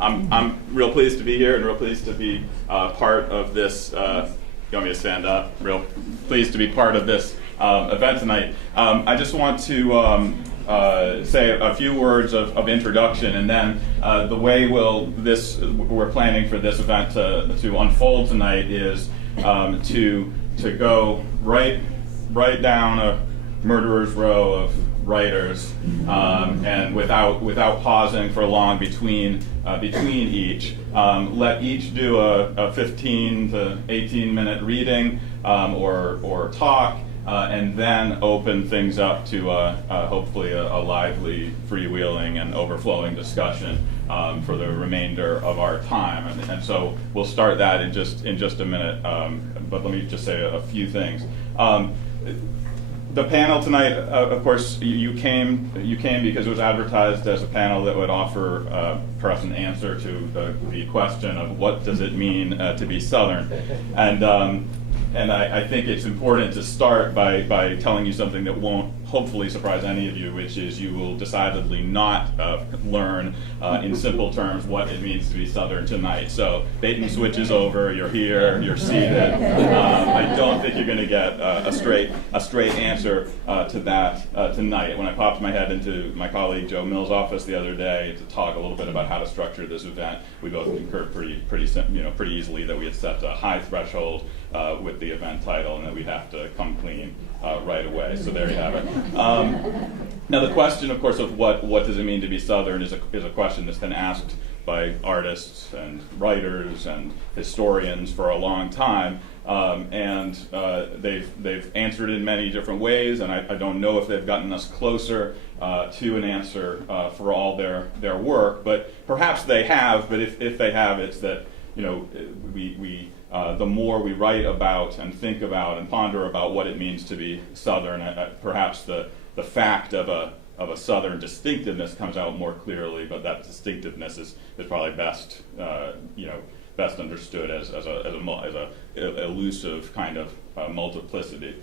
I'm real pleased to be here and real pleased to be part of this. You want me to stand up? Real pleased to be part of this event tonight. I just want to say a few words of introduction, and then the way we're planning for this event to unfold tonight is to go right down a murderer's row of writers, and without pausing for long between each. Let each do a 15 to 18 minute reading or talk, and then open things up to hopefully a lively, freewheeling, and overflowing discussion for the remainder of our time. And so we'll start that in just a minute. But let me just say a few things. The panel tonight, of course, you came because it was advertised as a panel that would offer perhaps an answer to the question of what does it mean to be Southern, and I think it's important to start by telling you something that won't hopefully surprise any of you, which is you will decidedly not learn in simple terms what it means to be Southern tonight. So bait and switch is over. You're here. You're seated. I don't think you're going to get a straight answer to that tonight. When I popped my head into my colleague Joe Mills' office the other day to talk a little bit about how to structure this event, we both concurred pretty easily that we had set a high threshold with the event title, and that we'd have to come clean right away. So there you have it. Now the question, of course, of what does it mean to be Southern is a question that's been asked by artists and writers and historians for a long time, and they've answered in many different ways, and I don't know if they've gotten us closer to an answer for all their work, but perhaps they have. But if they have, it's that the more we write about and think about and ponder about what it means to be Southern, perhaps the fact of a Southern distinctiveness comes out more clearly. But that distinctiveness is probably best understood as a elusive kind of multiplicity.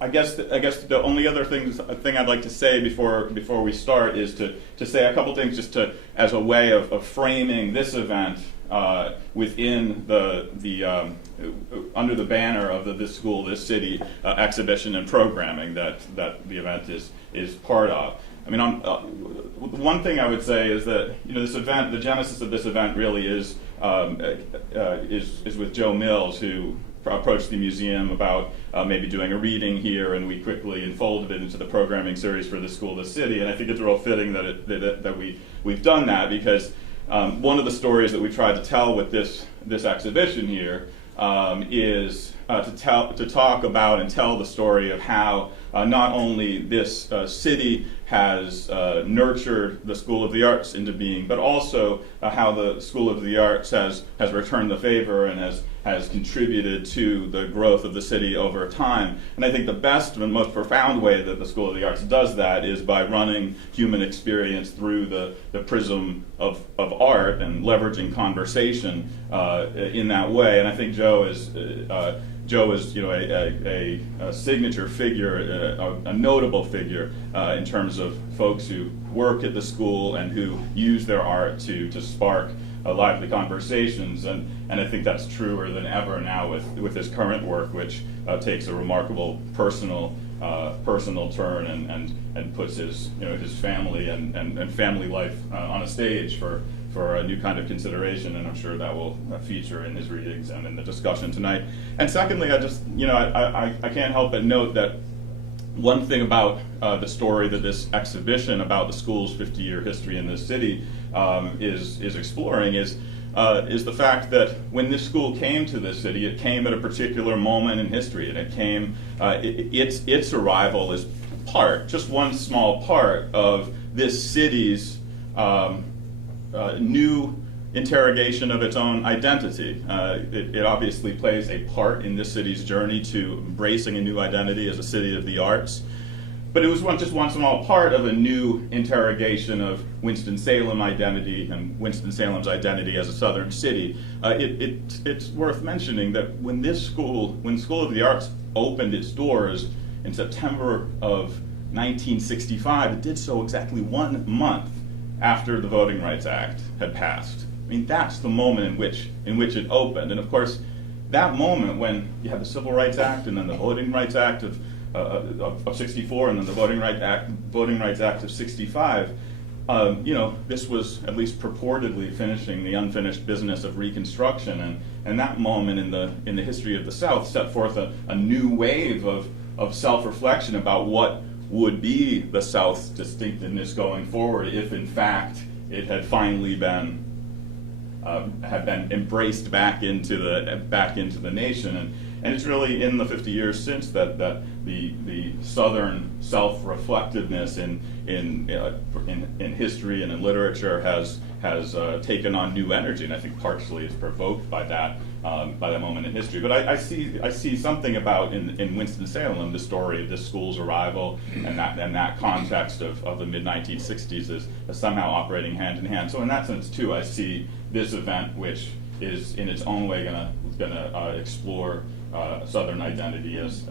I guess the only other thing I'd like to say before we start is to say a couple things just as a way of framing this event within the under the banner of the This School, This City exhibition and programming that the event is part of. I mean, one thing I would say is that this event, the genesis of this event, really is with Joe Mills, who approached the museum about maybe doing a reading here, and we quickly unfolded it into the programming series for the School, the City. And I think it's real fitting that we've done that, because one of the stories that we tried to tell with this exhibition here is to talk about and tell the story of how not only this city has nurtured the School of the Arts into being, but also how the School of the Arts has returned the favor and has contributed to the growth of the city over time. And I think the best and most profound way that the School of the Arts does that is by running human experience through the prism of art and leveraging conversation in that way. And I think Joe is a signature figure, a notable figure in terms of folks who work at the school and who use their art to spark lively conversations, and I think that's truer than ever now with his current work, which takes a remarkable personal turn and puts his family and family life on a stage for a new kind of consideration, and I'm sure that will feature in his readings and in the discussion tonight. And secondly, I can't help but note that one thing about the story that this exhibition about the school's 50-year history in this city is exploring is the fact that when this school came to this city, it came at a particular moment in history, and it came its arrival is just one small part of this city's new interrogation of its own identity. It obviously plays a part in this city's journey to embracing a new identity as a city of the arts. But it was just one small part of a new interrogation of Winston-Salem identity and Winston-Salem's identity as a Southern city. It's worth mentioning that when the School of the Arts opened its doors in September of 1965, it did so exactly 1 month after the Voting Rights Act had passed. I mean, that's the moment in which it opened. And of course, that moment when you have the Civil Rights Act and then the Voting Rights Act of 64 and then the Voting Rights Act of 65, this was at least purportedly finishing the unfinished business of Reconstruction, and that moment in the history of the South set forth a new wave of self-reflection about what would be the South's distinctiveness going forward if, in fact, it had finally been embraced back into the nation. And it's really in the 50 years since that the Southern self-reflectiveness in history and in literature has taken on new energy, and I think partially is provoked by that moment in history. But I see something about in Winston-Salem the story of this school's arrival and that context of the mid-1960s as somehow operating hand in hand. So in that sense too, I see this event, which is in its own way gonna explore Southern identity as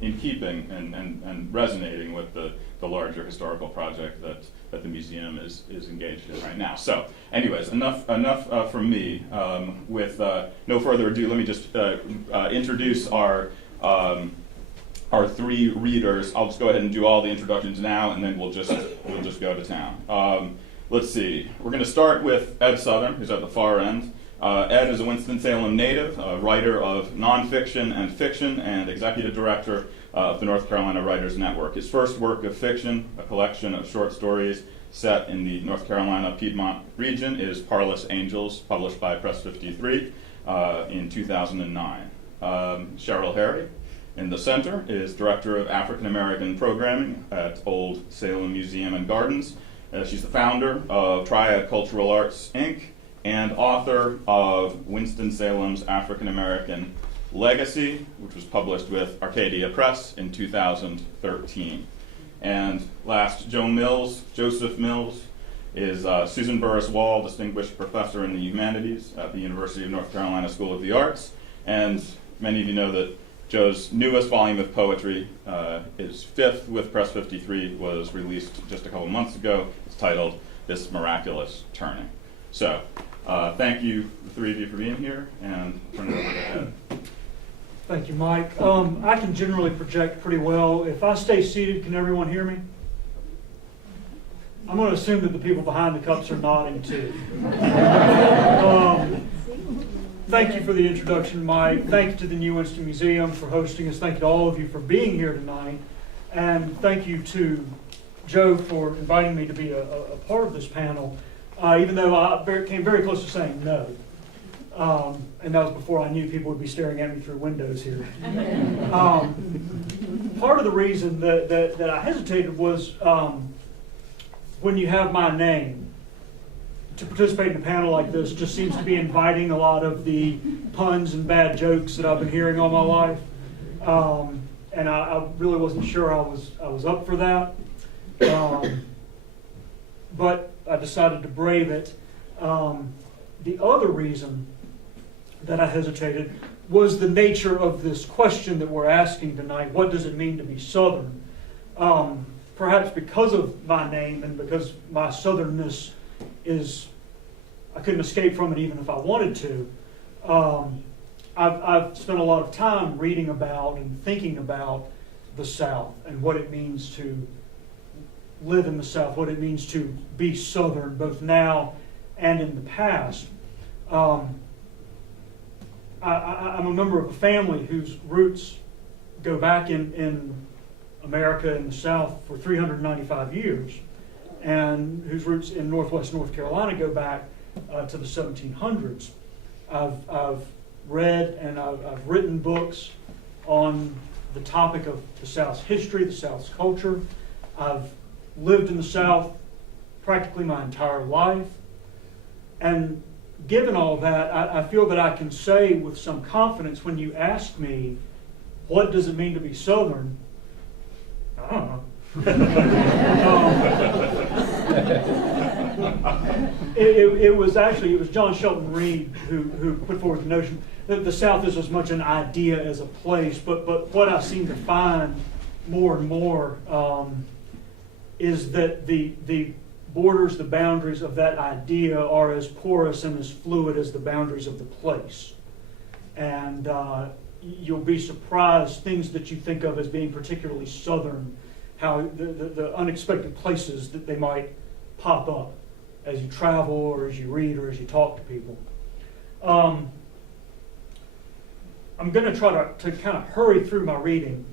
in keeping and resonating with the larger historical project that the museum is engaged in right now. So anyways, enough from me. With no further ado, let me just introduce our three readers. I'll just go ahead and do all the introductions now, and then we'll just go to town. Let's see. We're going to start with Ed Southern, who's at the far end. Ed is a Winston-Salem native, a writer of nonfiction and fiction, and executive director of the North Carolina Writers Network. His first work of fiction, a collection of short stories set in the North Carolina Piedmont region, is Parlous Angels, published by Press 53 in 2009. Cheryl Harry, in the center, is director of African American programming at Old Salem Museum and Gardens. She's the founder of Triad Cultural Arts, Inc., and author of Winston-Salem's African American Legacy, which was published with Arcadia Press in 2013. And last, Joseph Mills, is Susan Burress Wall Distinguished Professor in the Humanities at the University of North Carolina School of the Arts. And many of you know that Joe's newest volume of poetry, his fifth with Press 53, was released just a couple months ago. It's titled This Miraculous Turning. So, thank you, the three of you, for being here, and turn it over to Ed. Thank you, Mike. I can generally project pretty well. If I stay seated, can everyone hear me? I'm going to assume that the people behind the cups are nodding too. Thank you for the introduction, Mike. Thank you to the New Winston Museum for hosting us. Thank you to all of you for being here tonight. And thank you to Joe for inviting me to be a part of this panel. Even though I came very close to saying no. And that was before I knew people would be staring at me through windows here. Part of the reason that I hesitated was when you have my name, to participate in a panel like this just seems to be inviting a lot of the puns and bad jokes that I've been hearing all my life. And I really wasn't sure I was up for that. But I decided to brave it. The other reason that I hesitated was the nature of this question that we're asking tonight. What does it mean to be Southern? Perhaps because of my name and because my Southernness I couldn't escape from it even if I wanted to. I've spent a lot of time reading about and thinking about the South and what it means to live in the South, what it means to be Southern, both now and in the past. I'm a member of a family whose roots go back in America in the South for 395 years, and whose roots in Northwest North Carolina go back to the 1700s. I've read and I've written books on the topic of the South's history, the South's culture. I've lived in the South practically my entire life. And given all that, I feel that I can say with some confidence when you ask me, what does it mean to be Southern? I don't know. It was John Shelton Reed who put forward the notion that the South is as much an idea as a place, but what I seem to find more and more is that the borders, the boundaries of that idea are as porous and as fluid as the boundaries of the place. And you'll be surprised, things that you think of as being particularly Southern, how the unexpected places that they might pop up as you travel or as you read or as you talk to people. I'm going to try to kind of hurry through my reading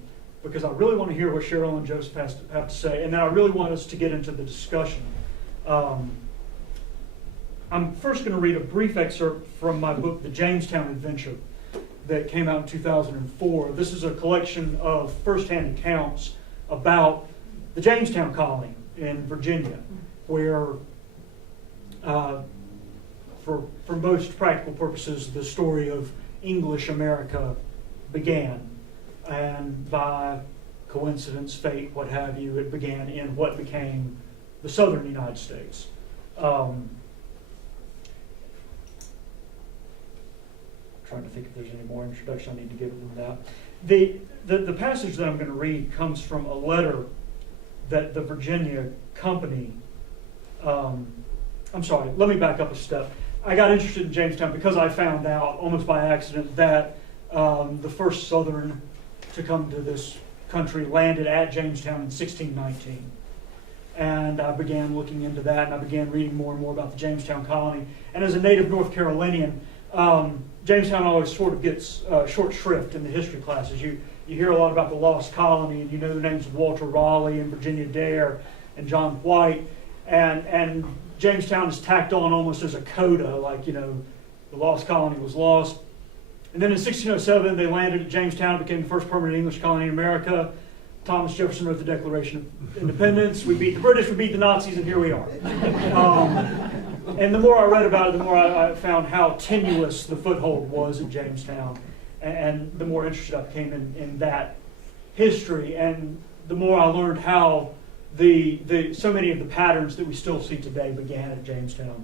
because I really want to hear what Cheryl and Joseph have to say, and then I really want us to get into the discussion. I'm first going to read a brief excerpt from my book, The Jamestown Adventure, that came out in 2004. This is a collection of first-hand accounts about the Jamestown colony in Virginia, where, for most practical purposes, the story of English America began. And by coincidence, fate, what have you, it began in what became the southern United States. Trying to think if there's any more introduction I need to give than that. The passage that I'm going to read comes from a letter that the Virginia Company, I'm sorry, let me back up a step. I got interested in Jamestown because I found out, almost by accident, that the first Southern to come to this country landed at Jamestown in 1619. And I began looking into that, and I began reading more and more about the Jamestown colony. And as a native North Carolinian, Jamestown always sort of gets short shrift in the history classes. You hear a lot about the Lost Colony, and you know the names of Walter Raleigh and Virginia Dare and John White, and Jamestown is tacked on almost as a coda, like, you know, the Lost Colony was lost. And then in 1607, they landed at Jamestown, became the first permanent English colony in America. Thomas Jefferson wrote the Declaration of Independence. We beat the British, we beat the Nazis, and here we are. And the more I read about it, the more I found how tenuous the foothold was at Jamestown. And the more interested I became in that history. And the more I learned how so many of the patterns that we still see today began at Jamestown.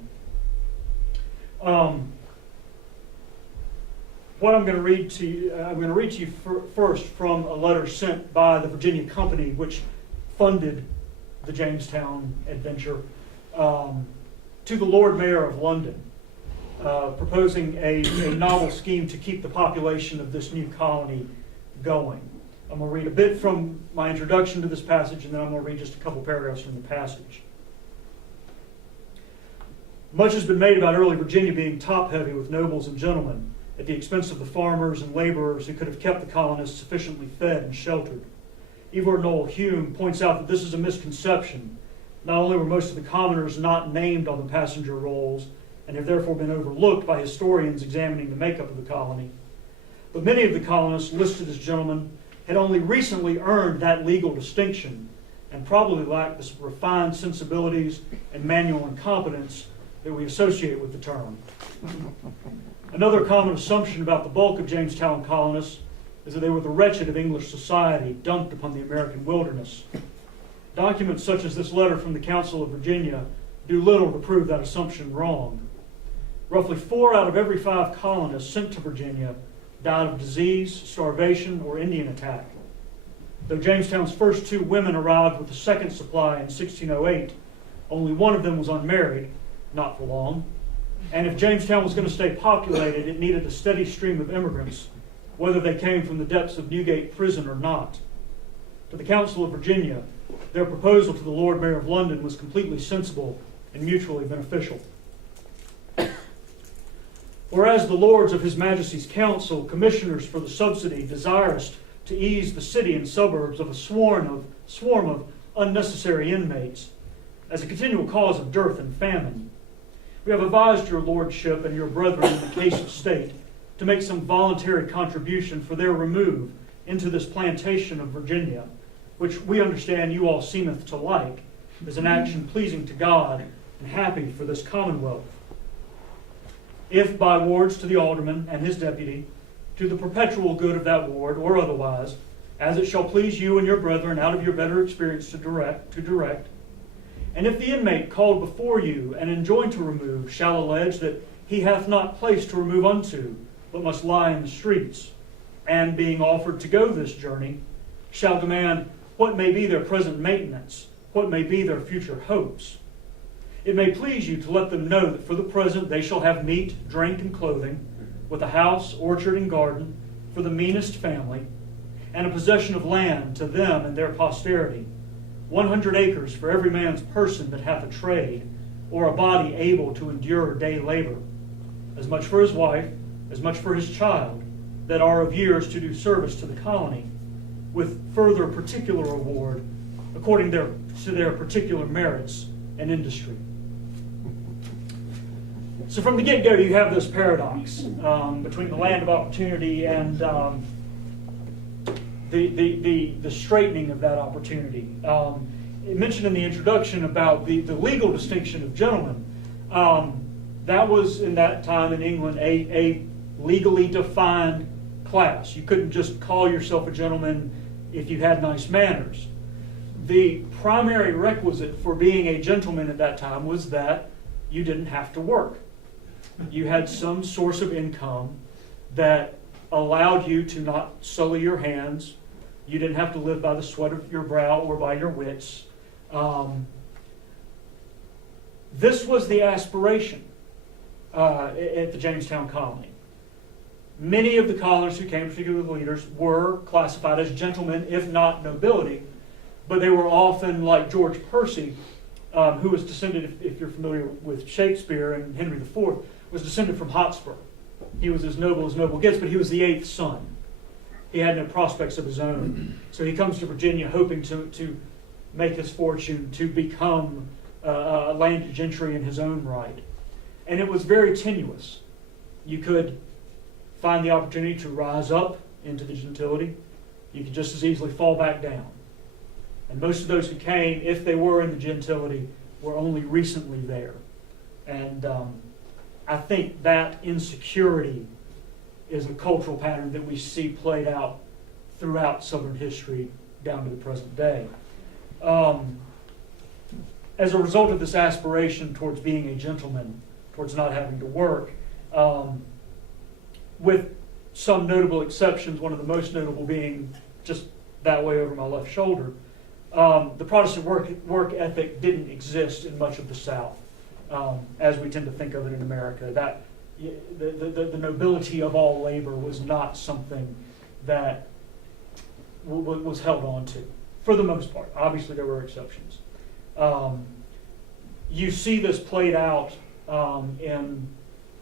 What I'm going to read to you, first from a letter sent by the Virginia Company, which funded the Jamestown adventure, to the Lord Mayor of London, proposing a novel scheme to keep the population of this new colony going. I'm going to read a bit from my introduction to this passage, and then I'm going to read just a couple paragraphs from the passage. Much has been made about early Virginia being top-heavy with nobles and gentlemen, at the expense of the farmers and laborers who could have kept the colonists sufficiently fed and sheltered. Ivor Noel Hume points out that this is a misconception. Not only were most of the commoners not named on the passenger rolls and have therefore been overlooked by historians examining the makeup of the colony, but many of the colonists listed as gentlemen had only recently earned that legal distinction and probably lacked the refined sensibilities and manual incompetence that we associate with the term. Another common assumption about the bulk of Jamestown colonists is that they were the wretched of English society dumped upon the American wilderness. Documents such as this letter from the Council of Virginia do little to prove that assumption wrong. Roughly 4 out of every 5 colonists sent to Virginia died of disease, starvation, or Indian attack. Though Jamestown's first 2 women arrived with the second supply in 1608, only one of them was unmarried, not for long. And if Jamestown was going to stay populated, it needed a steady stream of immigrants, whether they came from the depths of Newgate Prison or not. To the Council of Virginia, their proposal to the Lord Mayor of London was completely sensible and mutually beneficial. Whereas the Lords of His Majesty's Council, commissioners for the subsidy, desirous to ease the city and suburbs of a swarm of unnecessary inmates, as a continual cause of dearth and famine, we have advised your lordship and your brethren in the case of state to make some voluntary contribution for their remove into this plantation of Virginia, which we understand you all seemeth to like, as an action pleasing to God and happy for this commonwealth. If by wards to the alderman and his deputy, to the perpetual good of that ward, or otherwise, as it shall please you and your brethren out of your better experience to direct, and if the inmate called before you and enjoined to remove shall allege that he hath not place to remove unto, but must lie in the streets, and being offered to go this journey, shall demand what may be their present maintenance, what may be their future hopes, It may please you to let them know that for the present they shall have meat, drink, and clothing, with a house, orchard, and garden for the meanest family, and a possession of land to them and their posterity, 100 acres for every man's person that hath a trade, or a body able to endure day labor, as much for his wife, as much for his child, that are of years to do service to the colony, with further particular reward, according to their particular merits and industry. So from the get-go, you have this paradox between the land of opportunity and the straightening of that opportunity. It mentioned in the introduction about the legal distinction of gentlemen. That was, in that time in England, a legally defined class. You couldn't just call yourself a gentleman if you had nice manners. The primary requisite for being a gentleman at that time was that you didn't have to work. You had some source of income that allowed you to not sully your hands. You didn't have to live by the sweat of your brow or by your wits. This was the aspiration at the Jamestown colony. Many of the colonists who came, particularly the leaders, were classified as gentlemen, if not nobility, but they were often like George Percy, who was descended, if you're familiar with Shakespeare and Henry IV, was descended from Hotspur. He was as noble gets, but he was the 8th son. He had no prospects of his own. So he comes to Virginia hoping to make his fortune, to become a landed gentry in his own right. And it was very tenuous. You could find the opportunity to rise up into the gentility. You could just as easily fall back down. And most of those who came, if they were in the gentility, were only recently there. And I think that insecurity is a cultural pattern that we see played out throughout Southern history down to the present day. As a result of this aspiration towards being a gentleman, towards not having to work, with some notable exceptions, one of the most notable being just that way over my left shoulder, the Protestant work ethic didn't exist in much of the South, as we tend to think of it in America. That the nobility of all labor was not something that was held on to, for the most part. Obviously, there were exceptions. You see this played out in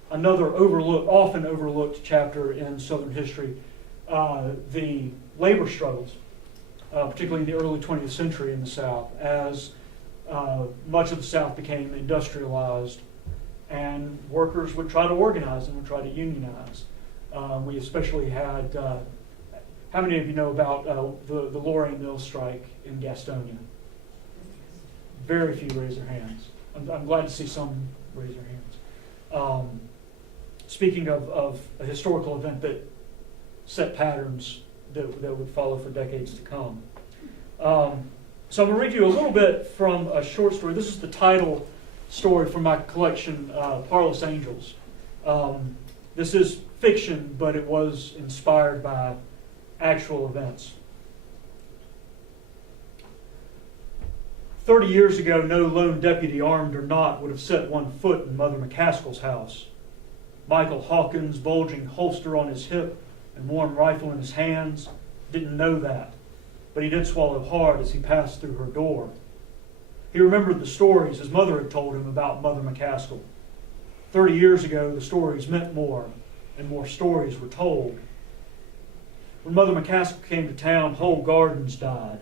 another often overlooked chapter in Southern history, the labor struggles, particularly in the early 20th century in the South, as much of the South became industrialized and workers would try to organize and would try to unionize. We especially had, how many of you know about the Lorraine Mill strike in Gastonia? Very few raise their hands. I'm glad to see some raise their hands. Speaking of a historical event that set patterns that would follow for decades to come. So I'm going to read you a little bit from a short story. This is the title story from my collection, Parlous Angels. This is fiction, but it was inspired by actual events. 30 years ago, no lone deputy, armed or not, would have set one foot in Mother McCaskill's house. Michael Hawkins, bulging holster on his hip and warm rifle in his hands, didn't know that, but he did swallow hard as he passed through her door. He remembered the stories his mother had told him about Mother McCaskill. 30 years ago, the stories meant more, and more stories were told. When Mother McCaskill came to town, whole gardens died.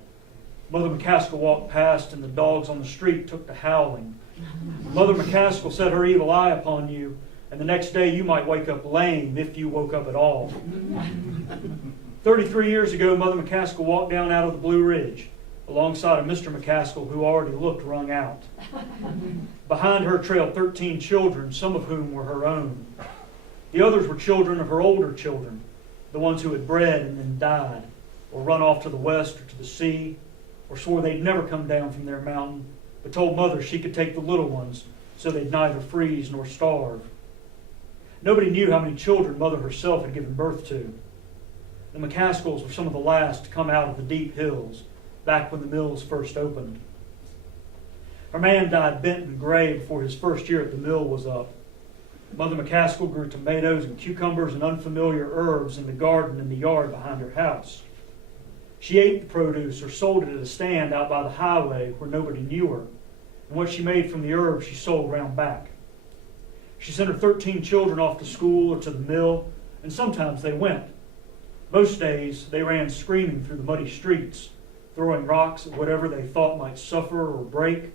Mother McCaskill walked past, and the dogs on the street took to howling. Mother McCaskill set her evil eye upon you, and the next day you might wake up lame if you woke up at all. 33 years ago, Mother McCaskill walked down out of the Blue Ridge, alongside of Mr. McCaskill, who already looked wrung out. Behind her trailed 13 children, some of whom were her own. The others were children of her older children, the ones who had bred and then died, or run off to the west or to the sea, or swore they'd never come down from their mountain, but told Mother she could take the little ones so they'd neither freeze nor starve. Nobody knew how many children Mother herself had given birth to. The McCaskills were some of the last to come out of the deep hills, back when the mills first opened. Her man died bent and gray before his first year at the mill was up. Mother McCaskill grew tomatoes and cucumbers and unfamiliar herbs in the garden in the yard behind her house. She ate the produce or sold it at a stand out by the highway where nobody knew her, and what she made from the herbs she sold round back. She sent her 13 children off to school or to the mill, and sometimes they went. Most days they ran screaming through the muddy streets, throwing rocks at whatever they thought might suffer or break,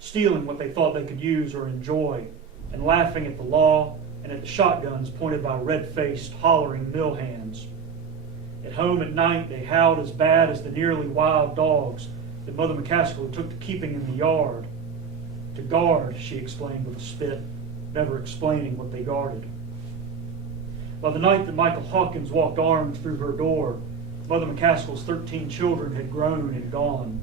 stealing what they thought they could use or enjoy, and laughing at the law and at the shotguns pointed by red-faced, hollering mill hands. At home at night, they howled as bad as the nearly wild dogs that Mother McCaskill took to keeping in the yard. To guard, she explained with a spit, never explaining what they guarded. By the night that Michael Hawkins walked armed through her door, Mother McCaskill's 13 children had grown and gone.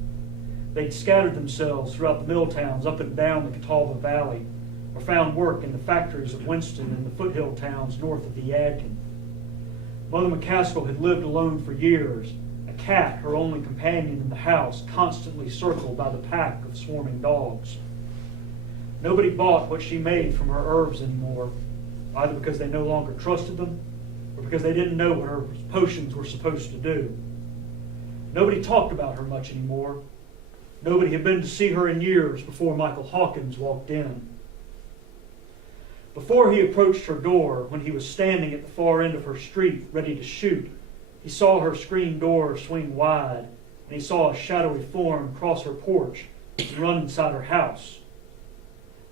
They'd scattered themselves throughout the mill towns up and down the Catawba Valley, or found work in the factories of Winston and the foothill towns north of the Yadkin. Mother McCaskill had lived alone for years, a cat, her only companion in the house, constantly circled by the pack of swarming dogs. Nobody bought what she made from her herbs anymore, either because they no longer trusted them or because they didn't know what her potions were supposed to do. Nobody talked about her much anymore. Nobody had been to see her in years before Michael Hawkins walked in. Before he approached her door, when he was standing at the far end of her street, ready to shoot, he saw her screen door swing wide, and he saw a shadowy form cross her porch and run inside her house.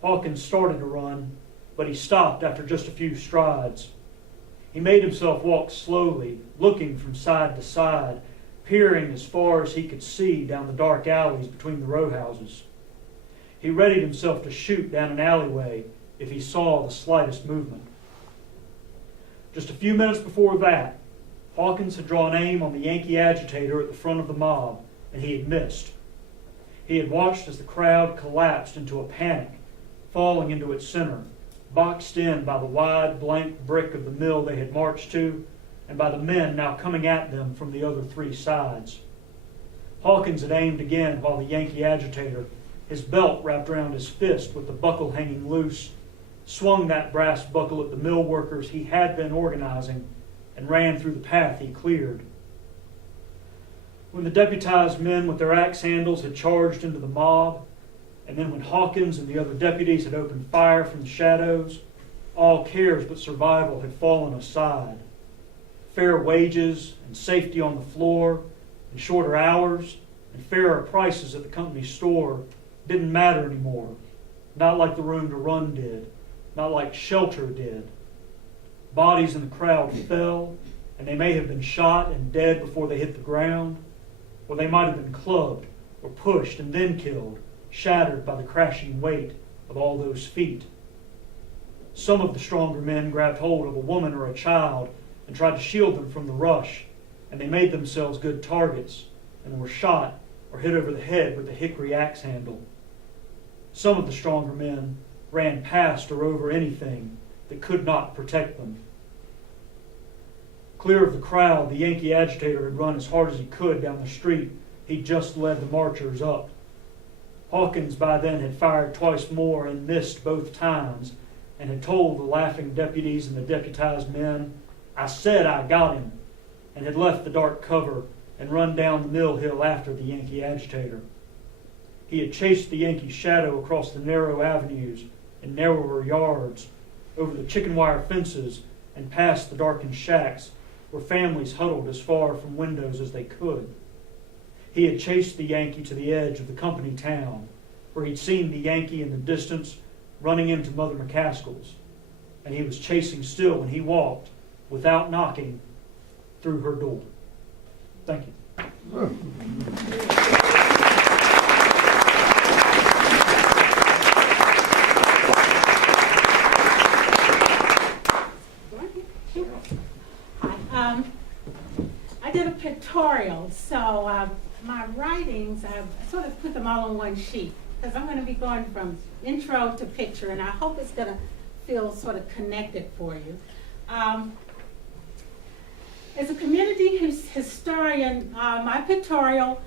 Hawkins started to run, but he stopped after just a few strides. He made himself walk slowly, looking from side to side, peering as far as he could see down the dark alleys between the row houses. He readied himself to shoot down an alleyway if he saw the slightest movement. Just a few minutes before that, Hawkins had drawn aim on the Yankee agitator at the front of the mob, and he had missed. He had watched as the crowd collapsed into a panic, falling into its center, boxed in by the wide blank brick of the mill they had marched to, and by the men now coming at them from the other three sides. Hawkins had aimed again while the Yankee agitator, his belt wrapped around his fist with the buckle hanging loose, swung that brass buckle at the mill workers he had been organizing and ran through the path he cleared. When the deputized men with their axe handles had charged into the mob, and then when Hawkins and the other deputies had opened fire from the shadows, all cares but survival had fallen aside. Fair wages and safety on the floor and shorter hours and fairer prices at the company store didn't matter anymore, not like the room to run did, not like shelter did. Bodies in the crowd fell, and they may have been shot and dead before they hit the ground, or they might have been clubbed or pushed and then killed, shattered by the crashing weight of all those feet. Some of the stronger men grabbed hold of a woman or a child and tried to shield them from the rush, and they made themselves good targets and were shot or hit over the head with a hickory axe handle. Some of the stronger men ran past or over anything that could not protect them. Clear of the crowd, the Yankee agitator had run as hard as he could down the street he'd just led the marchers up. Hawkins by then had fired twice more and missed both times, and had told the laughing deputies and the deputized men, "I said I got him," and had left the dark cover and run down the mill hill after the Yankee agitator. He had chased the Yankee shadow across the narrow avenues and narrower yards, over the chicken wire fences and past the darkened shacks where families huddled as far from windows as they could. He had chased the Yankee to the edge of the company town, where he'd seen the Yankee in the distance running into Mother McCaskill's, and he was chasing still when he walked, without knocking, through her door. Thank you. I did a pictorial, so my writings, I sort of put them all on one sheet, because I'm going to be going from intro to picture, and I hope it's going to feel sort of connected for you. As a community historian, my pictorial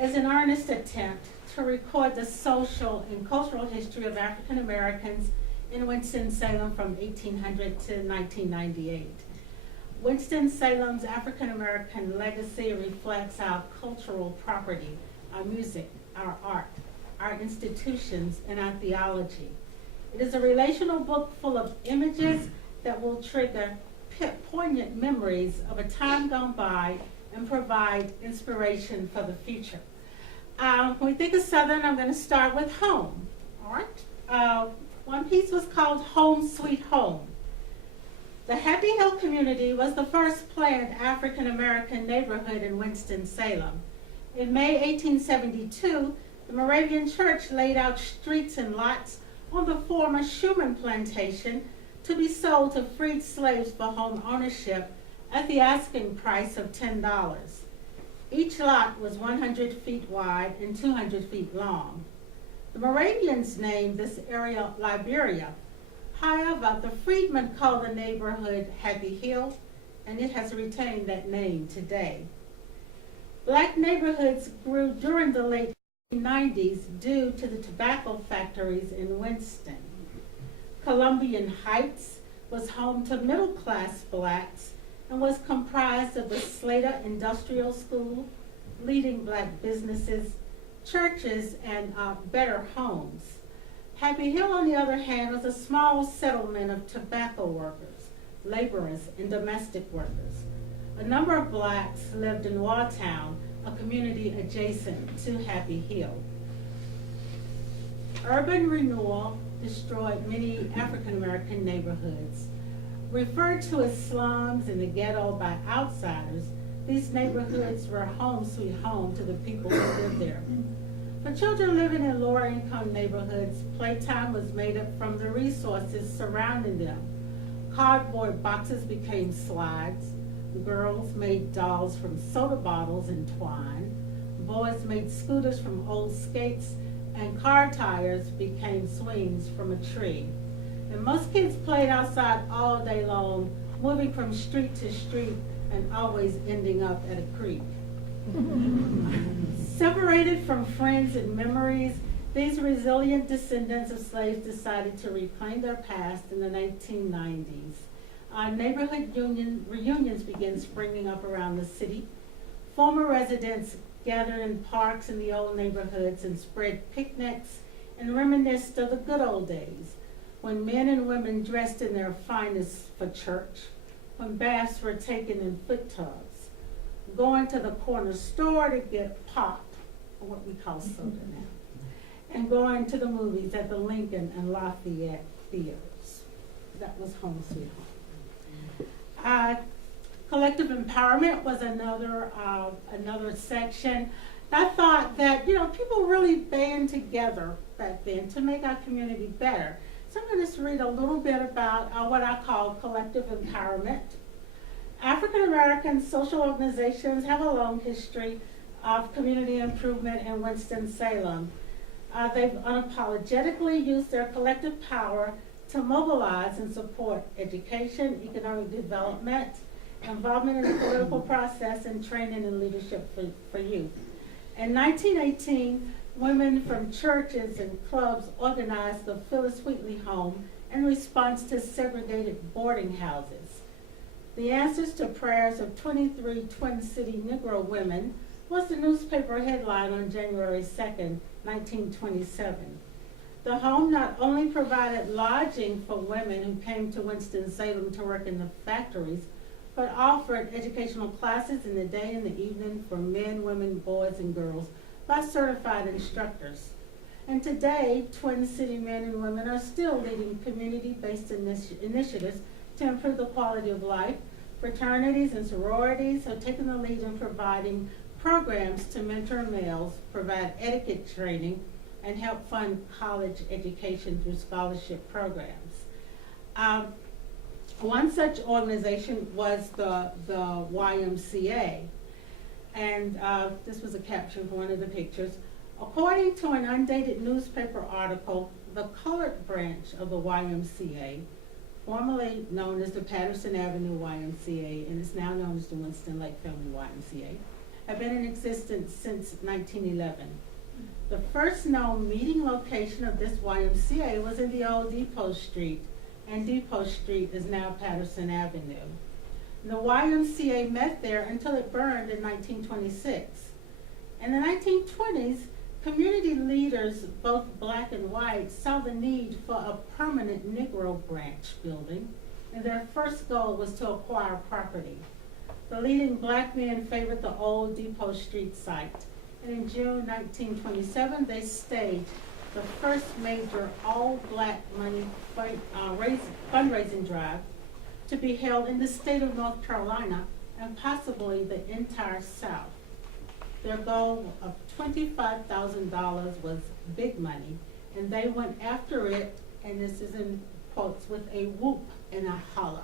is an earnest attempt to record the social and cultural history of African Americans in Winston-Salem from 1800 to 1998. Winston-Salem's African American legacy reflects our cultural property, our music, our art, our institutions, and our theology. It is a relational book full of images that will trigger poignant memories of a time gone by and provide inspiration for the future. When we think of Southern, I'm going to start with home. All right. One piece was called Home Sweet Home. The Happy Hill community was the first planned African American neighborhood in Winston-Salem. In May 1872, the Moravian Church laid out streets and lots on the former Schumann plantation to be sold to freed slaves for home ownership at the asking price of $10. Each lot was 100 feet wide and 200 feet long. The Moravians named this area Liberia. However, the freedmen called the neighborhood Happy Hill, and it has retained that name today. Black neighborhoods grew during the late 1990s due to the tobacco factories in Winston. Columbian Heights was home to middle-class blacks and was comprised of the Slater Industrial School, leading black businesses, churches, and better homes. Happy Hill, on the other hand, was a small settlement of tobacco workers, laborers, and domestic workers. A number of blacks lived in Walltown, a community adjacent to Happy Hill. Urban renewal destroyed many African American neighborhoods. Referred to as slums and the ghetto by outsiders, these neighborhoods were home sweet home to the people who lived there. For children living in lower income neighborhoods, playtime was made up from the resources surrounding them. Cardboard boxes became slides. Girls made dolls from soda bottles and twine. Boys made scooters from old skates, and car tires became swings from a tree. And most kids played outside all day long, moving from street to street and always ending up at a creek. Separated from friends and memories, these resilient descendants of slaves decided to reclaim their past in the 1990s. Neighborhood reunions began springing up around the city. Former residents gathered in parks in the old neighborhoods and spread picnics and reminisced of the good old days, when men and women dressed in their finest for church, when baths were taken in foot tubs, going to the corner store to get pop, or what we call soda now, and going to the movies at the Lincoln and Lafayette theaters. That was home sweet home. Collective empowerment was another section. I thought that, people really band together back then to make our community better. So I'm going to just read a little bit about what I call collective empowerment. African American social organizations have a long history of community improvement in Winston-Salem. They've unapologetically used their collective power to mobilize and support education, economic development, involvement in the political process, and training and leadership for youth. In 1918, women from churches and clubs organized the Phyllis Wheatley Home in response to segregated boarding houses. The answers to prayers of 23 Twin City Negro women was the newspaper headline on January 2nd, 1927. The home not only provided lodging for women who came to Winston-Salem to work in the factories, but offered educational classes in the day and the evening for men, women, boys, and girls by certified instructors. And today, Twin City men and women are still leading community-based initiatives to improve the quality of life. Fraternities and sororities have taken the lead in providing programs to mentor males, provide etiquette training, and help fund college education through scholarship programs. One such organization was the YMCA, and this was a caption for one of the pictures. According to an undated newspaper article, the colored branch of the YMCA, formerly known as the Patterson Avenue YMCA, and is now known as the Winston Lake Family YMCA, have been in existence since 1911. The first known meeting location of this YMCA was in the old Depot Street, and Depot Street is now Patterson Avenue. And the YMCA met there until it burned in 1926. In the 1920s, community leaders, both black and white, saw the need for a permanent Negro branch building, and their first goal was to acquire property. The leading black men favored the old Depot Street site, and in June 1927, they staged the first major all-black money fundraising drive to be held in the state of North Carolina and possibly the entire South. Their goal of $25,000 was big money, and they went after it, and this is in quotes, with a whoop and a holler.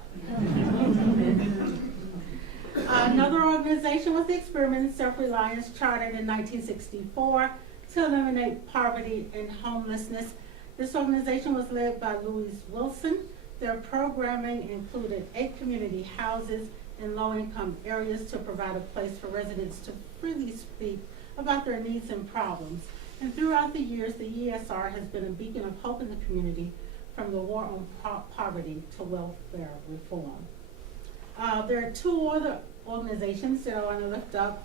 Another organization was the Experiment in Self-Reliance, chartered in 1964 to eliminate poverty and homelessness. This organization was led by Louise Wilson. Their programming included 8 community houses in low-income areas to provide a place for residents to freely speak about their needs and problems. And throughout the years, the ESR has been a beacon of hope in the community, from the war on poverty to welfare reform. There are 2 other organizations that I want to lift up.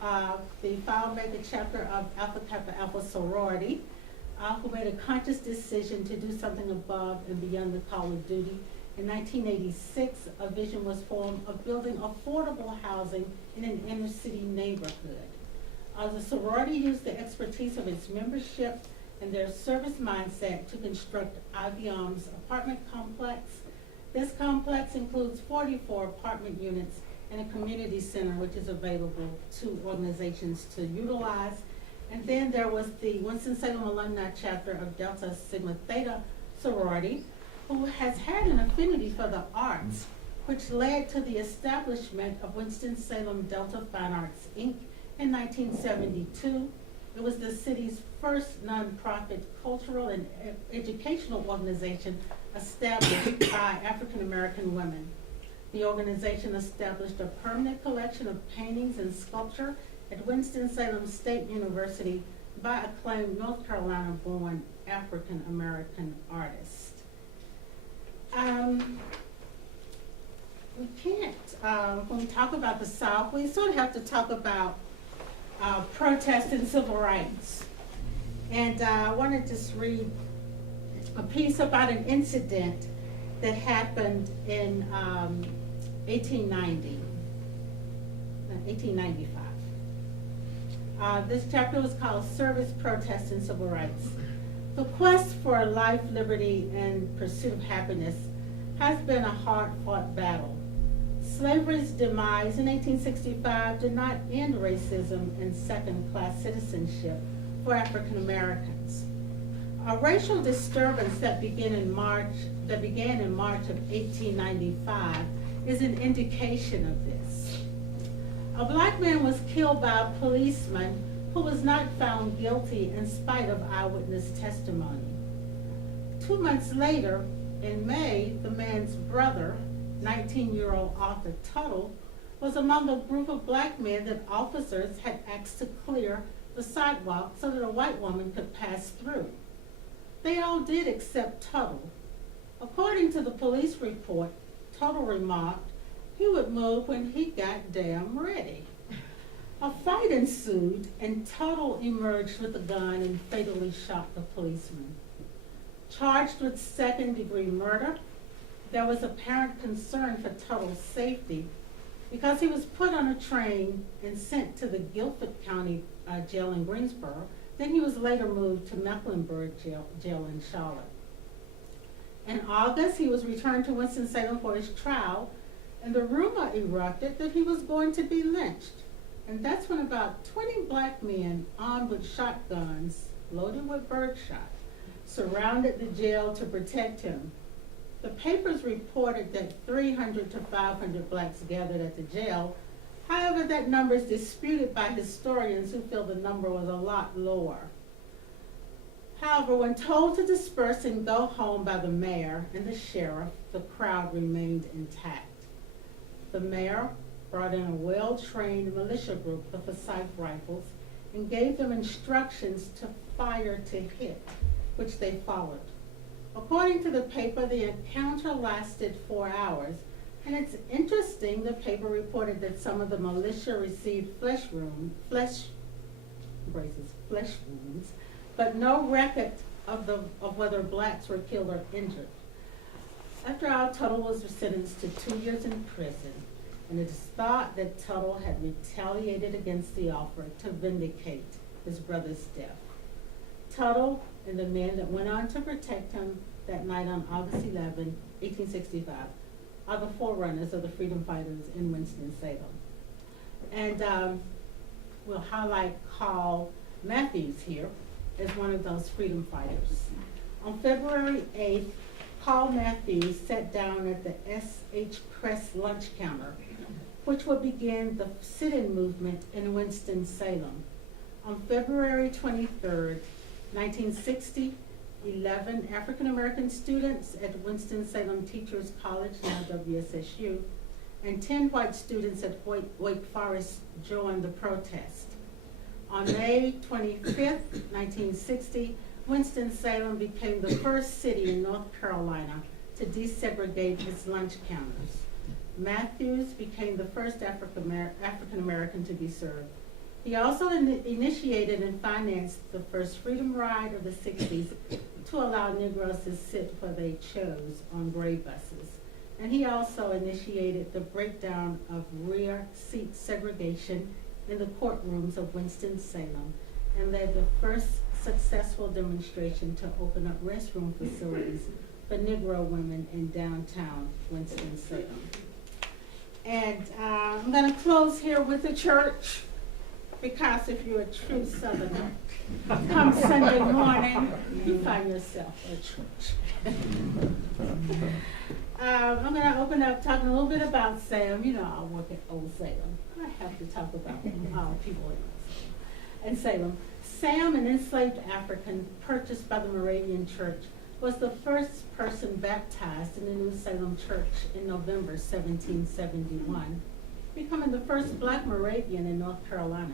The FileMaker chapter of Alpha Kappa Alpha Sorority, who made a conscious decision to do something above and beyond the call of duty. In 1986, a vision was formed of building affordable housing in an inner city neighborhood. The sorority used the expertise of its membership and their service mindset to construct Aviom's apartment complex. This complex includes 44 apartment units and a community center, which is available to organizations to utilize. And then there was the Winston-Salem alumni chapter of Delta Sigma Theta sorority, who has had an affinity for the arts, which led to the establishment of Winston-Salem Delta Fine Arts, Inc. in 1972. It was the city's first nonprofit cultural and educational organization established by African American women. The organization established a permanent collection of paintings and sculpture at Winston-Salem State University by acclaimed North Carolina-born African American artist. We can't, when we talk about the South, we sort of have to talk about protest and civil rights. And I want to just read a piece about an incident that happened in 1895. This chapter was called Service, Protest, and Civil Rights. The quest for life, liberty, and pursuit of happiness has been a hard-fought battle. Slavery's demise in 1865 did not end racism and second-class citizenship for African Americans. A racial disturbance that began in March of 1895 is an indication of this. A black man was killed by a policeman who was not found guilty in spite of eyewitness testimony. 2 months later, in May, the man's brother, 19-year-old Arthur Tuttle, was among a group of black men that officers had asked to clear the sidewalk so that a white woman could pass through. They all did except Tuttle. According to the police report, Tuttle remarked he would move when he got damn ready. A fight ensued, and Tuttle emerged with a gun and fatally shot the policeman. Charged with second-degree murder, there was apparent concern for Tuttle's safety because he was put on a train and sent to the Guilford County Jail in Greensboro. Then he was later moved to Mecklenburg Jail in Charlotte. In August, he was returned to Winston-Salem for his trial, and the rumor erupted that he was going to be lynched. And that's when about 20 black men armed with shotguns, loaded with birdshot, surrounded the jail to protect him. The papers reported that 300 to 500 blacks gathered at the jail. However, that number is disputed by historians who feel the number was a lot lower. However, when told to disperse and go home by the mayor and the sheriff, the crowd remained intact. The mayor brought in a well-trained militia group, the Forsyth Rifles, and gave them instructions to fire to hit, which they followed. According to the paper, the encounter lasted 4 hours, and it's interesting, the paper reported that some of the militia received flesh wounds, but no record of whether blacks were killed or injured. After all, Tuttle was sentenced to 2 years in prison, and it is thought that Tuttle had retaliated against the offer to vindicate his brother's death. Tuttle and the men that went on to protect him that night on August 11, 1865, are the forerunners of the freedom fighters in Winston-Salem. And we'll highlight Carl Matthews here as one of those freedom fighters. On February 8th, Carl Matthews sat down at the S.H. Press lunch counter, which would begin the sit-in movement in Winston-Salem. On February 23rd, 1960, 11 African-American students at Winston-Salem Teachers College, now WSSU, and 10 white students at Wake Forest joined the protest. On May 25th, 1960, Winston-Salem became the first city in North Carolina to desegregate its lunch counters. Matthews became the first African-American to be served. He also initiated and financed the first freedom ride of the 60s to allow Negroes to sit where they chose on gray buses. And he also initiated the breakdown of rear seat segregation in the courtrooms of Winston-Salem and led the first successful demonstration to open up restroom facilities for Negro women in downtown Winston-Salem. And I'm going to close here with the church, because if you're a true Southerner, come Sunday morning, you find yourself at church. I'm going to open up talking a little bit about Salem. You know, I work at Old Salem. I have to talk about people in Salem. Sam, an enslaved African purchased by the Moravian Church, was the first person baptized in the New Salem Church in November 1771, becoming the first black Moravian in North Carolina.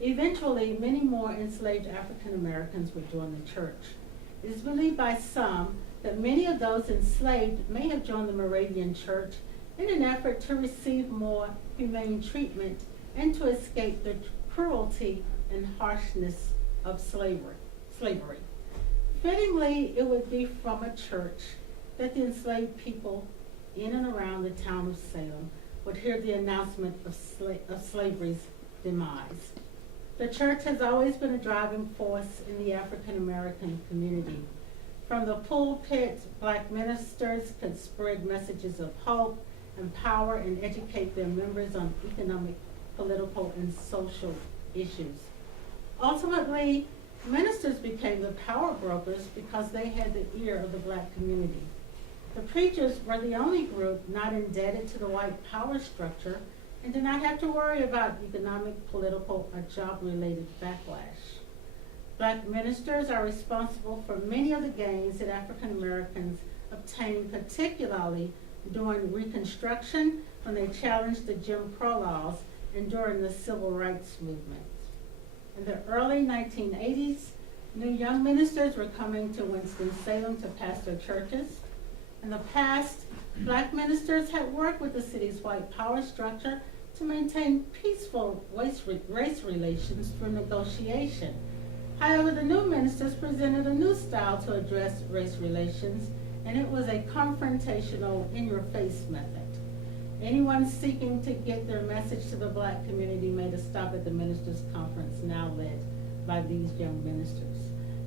Eventually, many more enslaved African Americans would join the church. It is believed by some that many of those enslaved may have joined the Moravian Church in an effort to receive more humane treatment and to escape the cruelty and harshness of slavery. Fittingly, it would be from a church that the enslaved people in and around the town of Salem would hear the announcement of slavery's demise. The church has always been a driving force in the African American community. From the pulpit, black ministers could spread messages of hope, empower, and educate their members on economic, political, and social issues. Ultimately, ministers became the power brokers because they had the ear of the black community. The preachers were the only group not indebted to the white power structure and did not have to worry about economic, political, or job-related backlash. Black ministers are responsible for many of the gains that African Americans obtained, particularly during Reconstruction, when they challenged the Jim Crow laws, and during the Civil Rights Movement. In the early 1980s, new young ministers were coming to Winston-Salem to pastor churches. In the past, black ministers had worked with the city's white power structure to maintain peaceful race relations through negotiation. However, the new ministers presented a new style to address race relations, and it was a confrontational, in-your-face method. Anyone seeking to get their message to the black community made a stop at the ministers' conference, now led by these young ministers.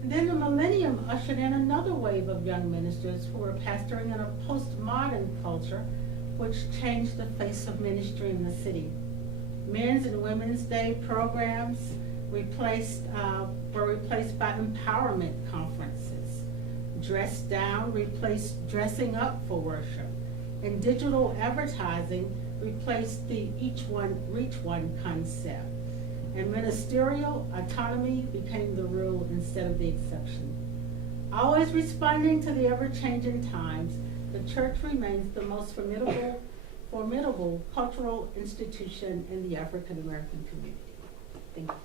And then the millennium ushered in another wave of young ministers who were pastoring in a postmodern culture which changed the face of ministry in the city. Men's and Women's Day programs were replaced by empowerment conferences. Dress down replaced dressing up for worship. And digital advertising replaced the each one, reach one concept. And ministerial autonomy became the rule instead of the exception. Always responding to the ever-changing times, the church remains the most formidable cultural institution in the African American community. Thank you.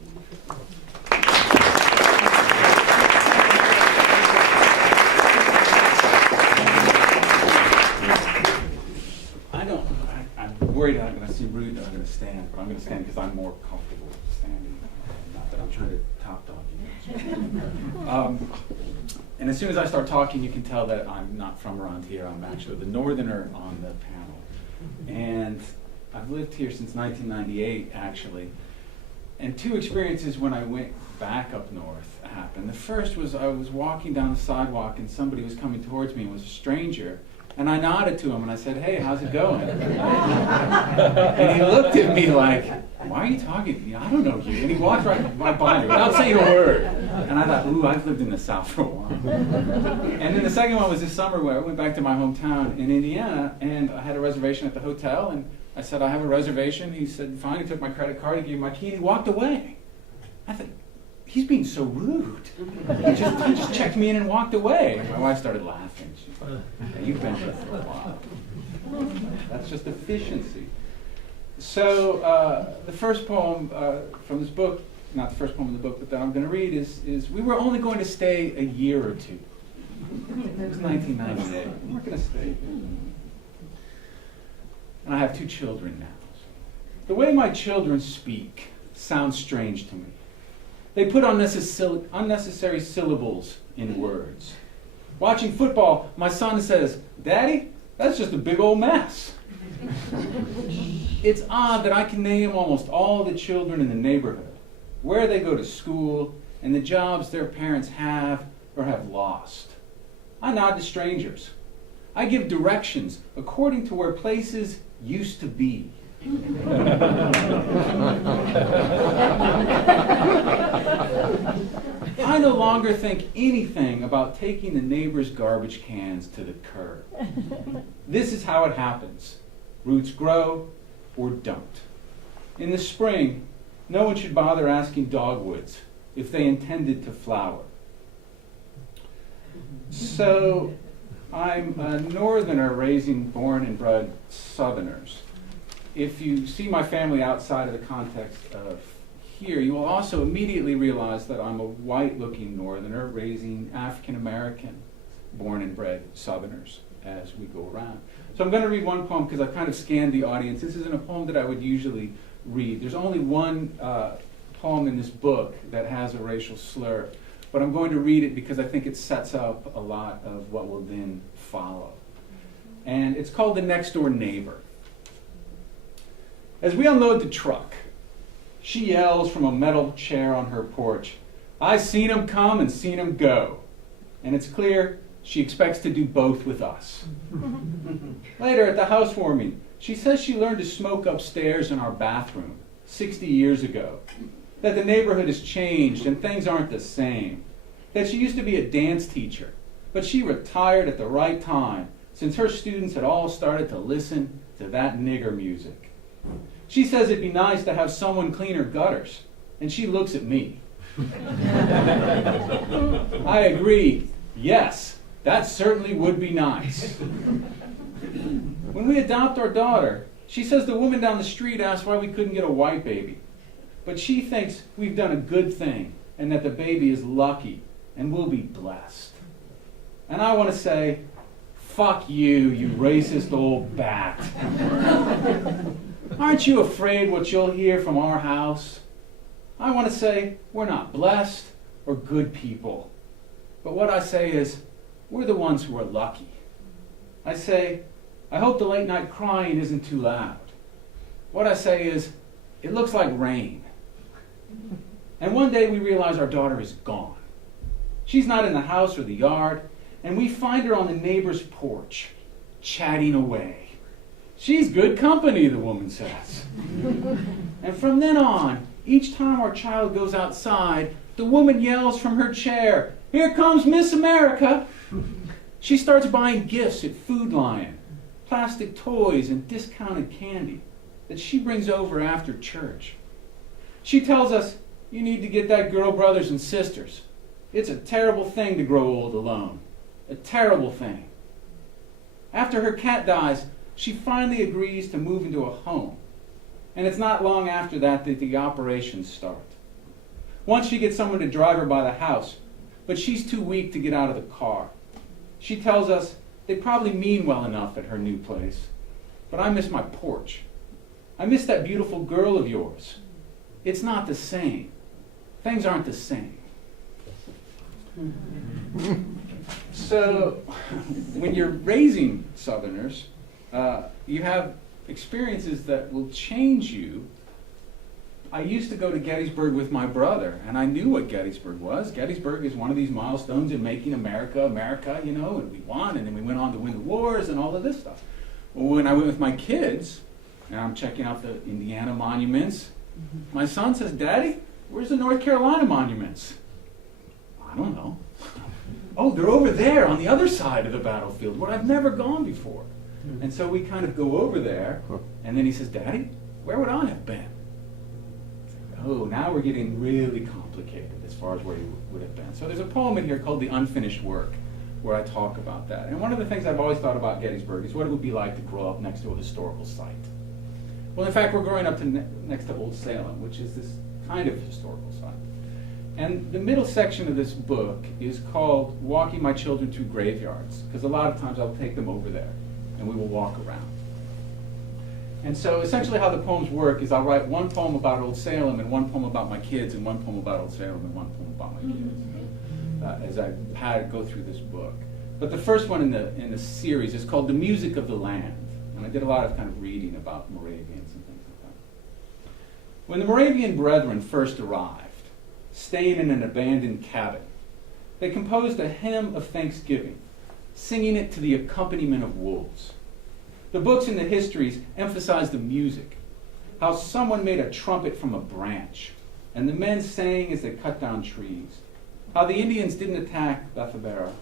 I'm worried I'm going to seem rude that I'm going to stand, but I'm going to stand because I'm more comfortable standing. Not that I'm trying to top dog you. And as soon as I start talking, you can tell that I'm not from around here. I'm actually the northerner on the panel. And I've lived here since 1998, actually. And two experiences when I went back up north happened. The first was I was walking down the sidewalk and somebody was coming towards me and was a stranger. And I nodded to him and I said, "Hey, how's it going?" And he looked at me like, "Why are you talking to me? I don't know you." And he walked right by me without saying a word. And I thought, ooh, I've lived in the South for a while. And then the second one was this summer where I went back to my hometown in Indiana and I had a reservation at the hotel. And I said, "I have a reservation." He said, "Fine." He took my credit card, he gave me my key, and he walked away. I thought, he's being so rude. He just checked me in and walked away. And my wife started laughing. She's like, "Yeah, you've been here for a while." That's just efficiency. So the first poem from this book, not the first poem in the book, but that I'm going to read is we were only going to stay a year or two. It was 1998. We weren't going to stay. And I have two children now. The way my children speak sounds strange to me. They put unnecessary syllables in words. Watching football, my son says, "Daddy, that's just a big old mess." It's odd that I can name almost all the children in the neighborhood, where they go to school, and the jobs their parents have or have lost. I nod to strangers. I give directions according to where places used to be. I no longer think anything about taking the neighbor's garbage cans to the curb. This is how it happens. Roots grow or don't. In the spring, no one should bother asking dogwoods if they intended to flower. So, I'm a northerner raising born and bred southerners. If you see my family outside of the context of here, you will also immediately realize that I'm a white-looking northerner raising African-American born and bred southerners as we go around. So I'm going to read one poem because I've kind of scanned the audience. This isn't a poem that I would usually read. There's only one poem in this book that has a racial slur, but I'm going to read it because I think it sets up a lot of what will then follow. And it's called The Next Door Neighbor. As we unload the truck, she yells from a metal chair on her porch, "I seen him come and seen him go." And it's clear she expects to do both with us. Later at the housewarming, she says she learned to smoke upstairs in our bathroom 60 years ago, that the neighborhood has changed and things aren't the same, that she used to be a dance teacher, but she retired at the right time since her students had all started to listen to that nigger music. She says it'd be nice to have someone clean her gutters, and she looks at me. I agree. Yes, that certainly would be nice. When we adopt our daughter, she says the woman down the street asked why we couldn't get a white baby. But she thinks we've done a good thing and that the baby is lucky and will be blessed. And I want to say, fuck you, you racist old bat. Aren't you afraid what you'll hear from our house? I want to say we're not blessed or good people. But what I say is, we're the ones who are lucky. I say, I hope the late night crying isn't too loud. What I say is, it looks like rain. And one day we realize our daughter is gone. She's not in the house or the yard, and we find her on the neighbor's porch, chatting away. She's good company, the woman says. And from then on, each time our child goes outside, the woman yells from her chair, "Here comes Miss America!" She starts buying gifts at Food Lion, plastic toys and discounted candy that she brings over after church. She tells us, "You need to get that girl brothers and sisters. It's a terrible thing to grow old alone. A terrible thing." After her cat dies, she finally agrees to move into a home. And it's not long after that that the operations start. Once she gets someone to drive her by the house, but she's too weak to get out of the car. She tells us they probably mean well enough at her new place, but I miss my porch. I miss that beautiful girl of yours. It's not the same. Things aren't the same. So, when you're raising Southerners, you have experiences that will change you. I used to go to Gettysburg with my brother, and I knew what Gettysburg was. Gettysburg is one of these milestones in making America, America, you know, and we won, and then we went on to win the wars and all of this stuff. Well, when I went with my kids, and I'm checking out the Indiana monuments, my son says, "Daddy, where's the North Carolina monuments?" I don't know. Oh, they're over there on the other side of the battlefield where I've never gone before. And so we kind of go over there, and then he says, "Daddy, where would I have been?" Oh, now we're getting really complicated as far as where you would have been. So there's a poem in here called The Unfinished Work, where I talk about that. And one of the things I've always thought about Gettysburg is what it would be like to grow up next to a historical site. Well, in fact, we're growing up next to Old Salem, which is this kind of historical site. And the middle section of this book is called Walking My Children Through Graveyards, because a lot of times I'll take them over there, and we will walk around. And so essentially how the poems work is I'll write one poem about Old Salem and one poem about my kids and one poem about Old Salem and one poem about my kids as I go through this book. But the first one in the series is called The Music of the Land. And I did a lot of kind of reading about Moravians and things like that. When the Moravian brethren first arrived, staying in an abandoned cabin, they composed a hymn of thanksgiving, singing it to the accompaniment of wolves. The books and the histories emphasize the music, how someone made a trumpet from a branch, and the men sang as they cut down trees, how the Indians didn't attack Bethabara,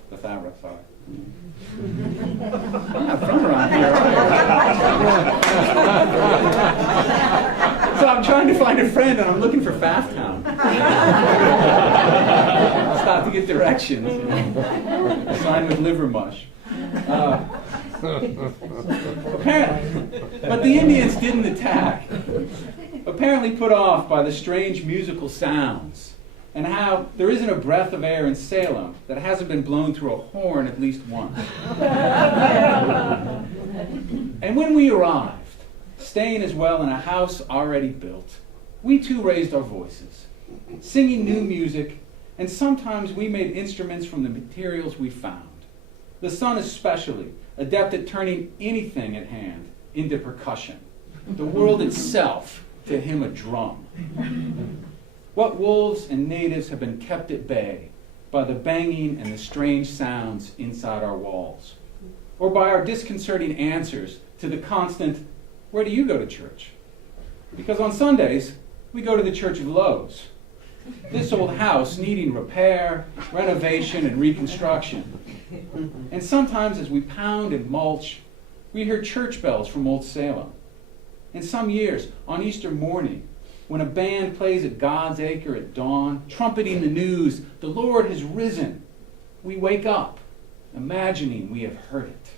sorry. I'm not from around here. So I'm trying to find a friend, and I'm looking for Fafftown. Stop to get directions. Sign with liver mush. Apparently, but the Indians didn't attack. Apparently put off by the strange musical sounds and how there isn't a breath of air in Salem that hasn't been blown through a horn at least once. And when we arrived, staying as well in a house already built, we too raised our voices, singing new music, and sometimes we made instruments from the materials we found. The son especially, adept at turning anything at hand into percussion. The world itself, to him, a drum. What wolves and natives have been kept at bay by the banging and the strange sounds inside our walls, or by our disconcerting answers to the constant, "Where do you go to church?" Because on Sundays, we go to the Church of Lowe's. This old house needing repair, renovation, and reconstruction. And sometimes as we pound and mulch, we hear church bells from Old Salem. And some years, on Easter morning, when a band plays at God's Acre at dawn, trumpeting the news, "The Lord has risen," we wake up, imagining we have heard it.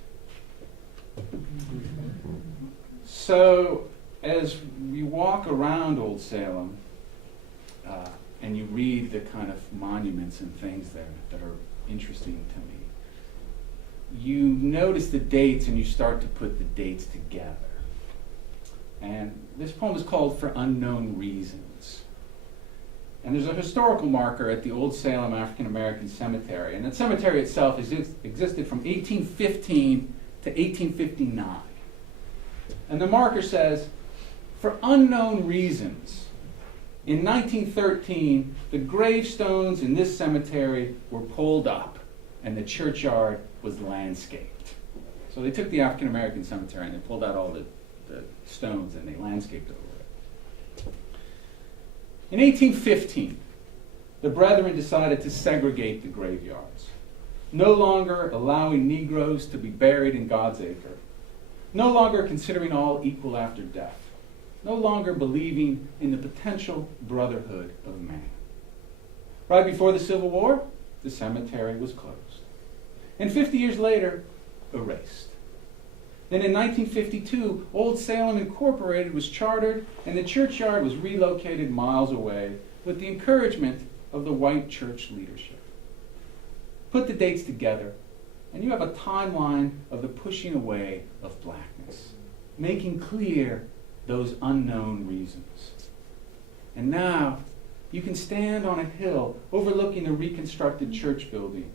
So, as we walk around Old Salem, and you read the kind of monuments and things there that are interesting to me, you notice the dates and you start to put the dates together. And this poem is called For Unknown Reasons. And there's a historical marker at the Old Salem African American Cemetery. And the cemetery itself existed from 1815 to 1859. And the marker says, "For unknown reasons, in 1913, the gravestones in this cemetery were pulled up and the churchyard was landscaped." So they took the African American cemetery and they pulled out all the stones and they landscaped over it. In 1815, the brethren decided to segregate the graveyards, no longer allowing Negroes to be buried in God's Acre, no longer considering all equal after death, no longer believing in the potential brotherhood of man. Right before the Civil War, the cemetery was closed. And 50 years later, erased. Then in 1952, Old Salem Incorporated was chartered and the churchyard was relocated miles away with the encouragement of the white church leadership. Put the dates together, and you have a timeline of the pushing away of blackness, making clear those unknown reasons. And now, you can stand on a hill overlooking a reconstructed church building,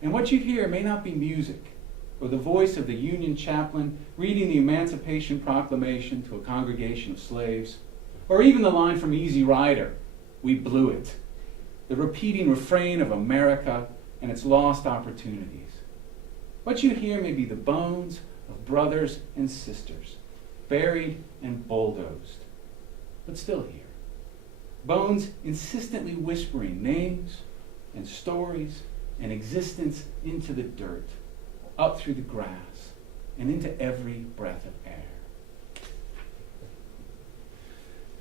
and what you hear may not be music, or the voice of the Union chaplain reading the Emancipation Proclamation to a congregation of slaves, or even the line from Easy Rider, "We blew it," the repeating refrain of America and its lost opportunities. What you hear may be the bones of brothers and sisters, buried and bulldozed, but still here. Bones insistently whispering names and stories and existence into the dirt, up through the grass, and into every breath of air.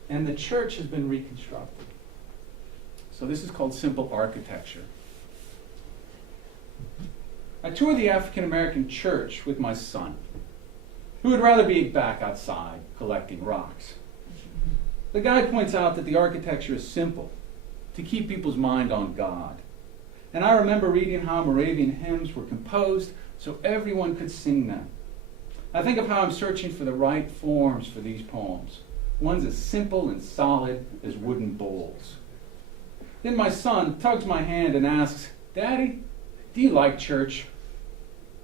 And the church has been reconstructed. So this is called simple architecture. I toured the African American church with my son, who would rather be back outside collecting rocks. The guide points out that the architecture is simple, to keep people's mind on God. And I remember reading how Moravian hymns were composed so everyone could sing them. I think of how I'm searching for the right forms for these poems, ones as simple and solid as wooden bowls. Then my son tugs my hand and asks, "Daddy, do you like church?"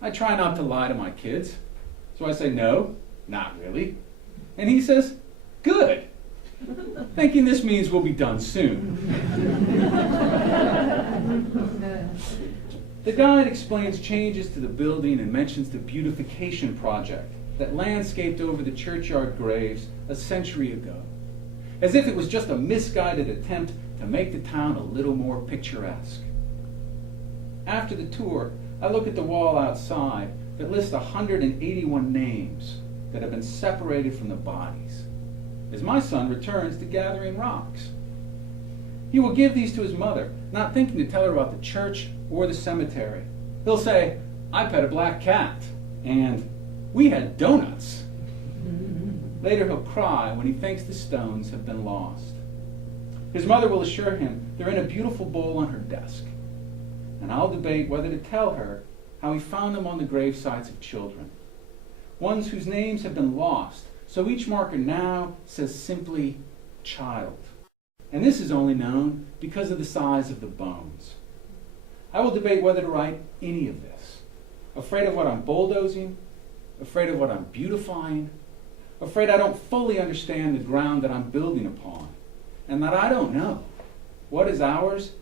I try not to lie to my kids, so I say, "No, not really." And he says, "Good," thinking this means we'll be done soon. The guide explains changes to the building and mentions the beautification project that landscaped over the churchyard graves a century ago, as if it was just a misguided attempt to make the town a little more picturesque. After the tour, I look at the wall outside that lists 181 names that have been separated from the bodies, as my son returns to gathering rocks. He will give these to his mother, not thinking to tell her about the church or the cemetery. He'll say, "I pet a black cat," and "We had donuts." Later he'll cry when he thinks the stones have been lost. His mother will assure him they're in a beautiful bowl on her desk, and I'll debate whether to tell her how he found them on the grave sites of children, ones whose names have been lost, so each marker now says simply "child." And this is only known because of the size of the bones. I will debate whether to write any of this, afraid of what I'm bulldozing, afraid of what I'm beautifying, afraid I don't fully understand the ground that I'm building upon, and that I don't know what is ours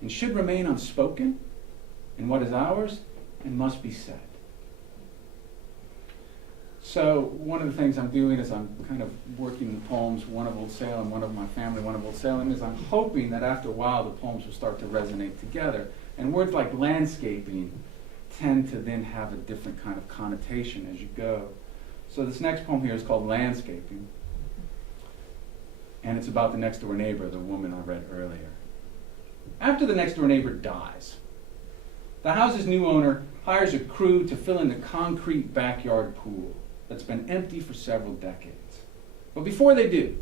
and should remain unspoken, and what is ours and must be said. So one of the things I'm doing is I'm kind of working the poems, one of Old Salem, one of my family, one of Old Salem, is I'm hoping that after a while the poems will start to resonate together. And words like landscaping tend to then have a different kind of connotation as you go. So this next poem here is called Landscaping. And it's about the next door neighbor, the woman I read earlier. After the next door neighbor dies, the house's new owner hires a crew to fill in the concrete backyard pool that's been empty for several decades. But before they do,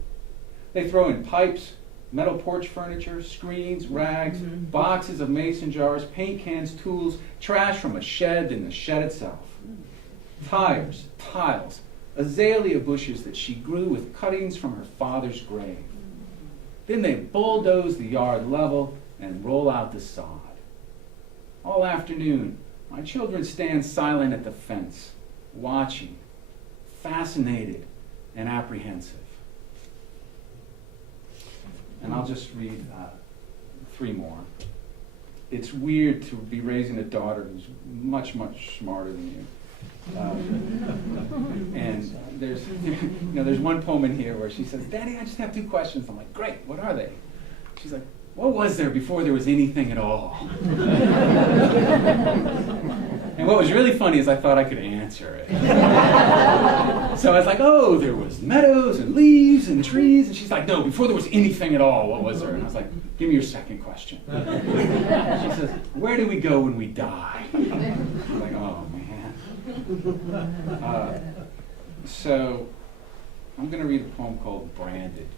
they throw in pipes, metal porch furniture, screens, rags, boxes of mason jars, paint cans, tools, trash from a shed and the shed itself. Tires, tiles, azalea bushes that she grew with cuttings from her father's grave. Then they bulldoze the yard level and roll out the sod. All afternoon, my children stand silent at the fence, watching, fascinated and apprehensive. And I'll just read 3 more. It's weird to be raising a daughter who's much, much smarter than you. And there's one poem in here where she says, "Daddy, I just have 2 questions." I'm like, "Great, what are they?" She's like, "What was there before there was anything at all?" And what was really funny is I thought I could answer it. So I was like, "Oh, there was meadows and leaves and trees." And she's like, "No, before there was anything at all, what was there?" And I was like, "Give me your second question." She says, "Where do we go when we die?" I'm like, "Oh, man." So I'm going to read a poem called Branded.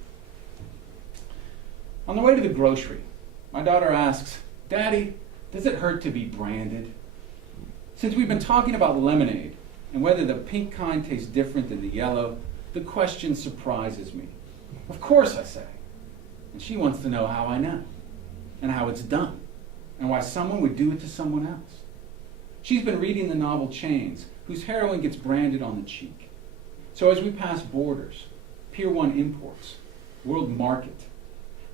On the way to the grocery, my daughter asks, "Daddy, does it hurt to be branded?" Since we've been talking about lemonade and whether the pink kind tastes different than the yellow, the question surprises me. Of course, I say. And she wants to know how I know, and how it's done, and why someone would do it to someone else. She's been reading the novel Chains, whose heroine gets branded on the cheek. So as we pass borders, Pier 1 imports, World Market,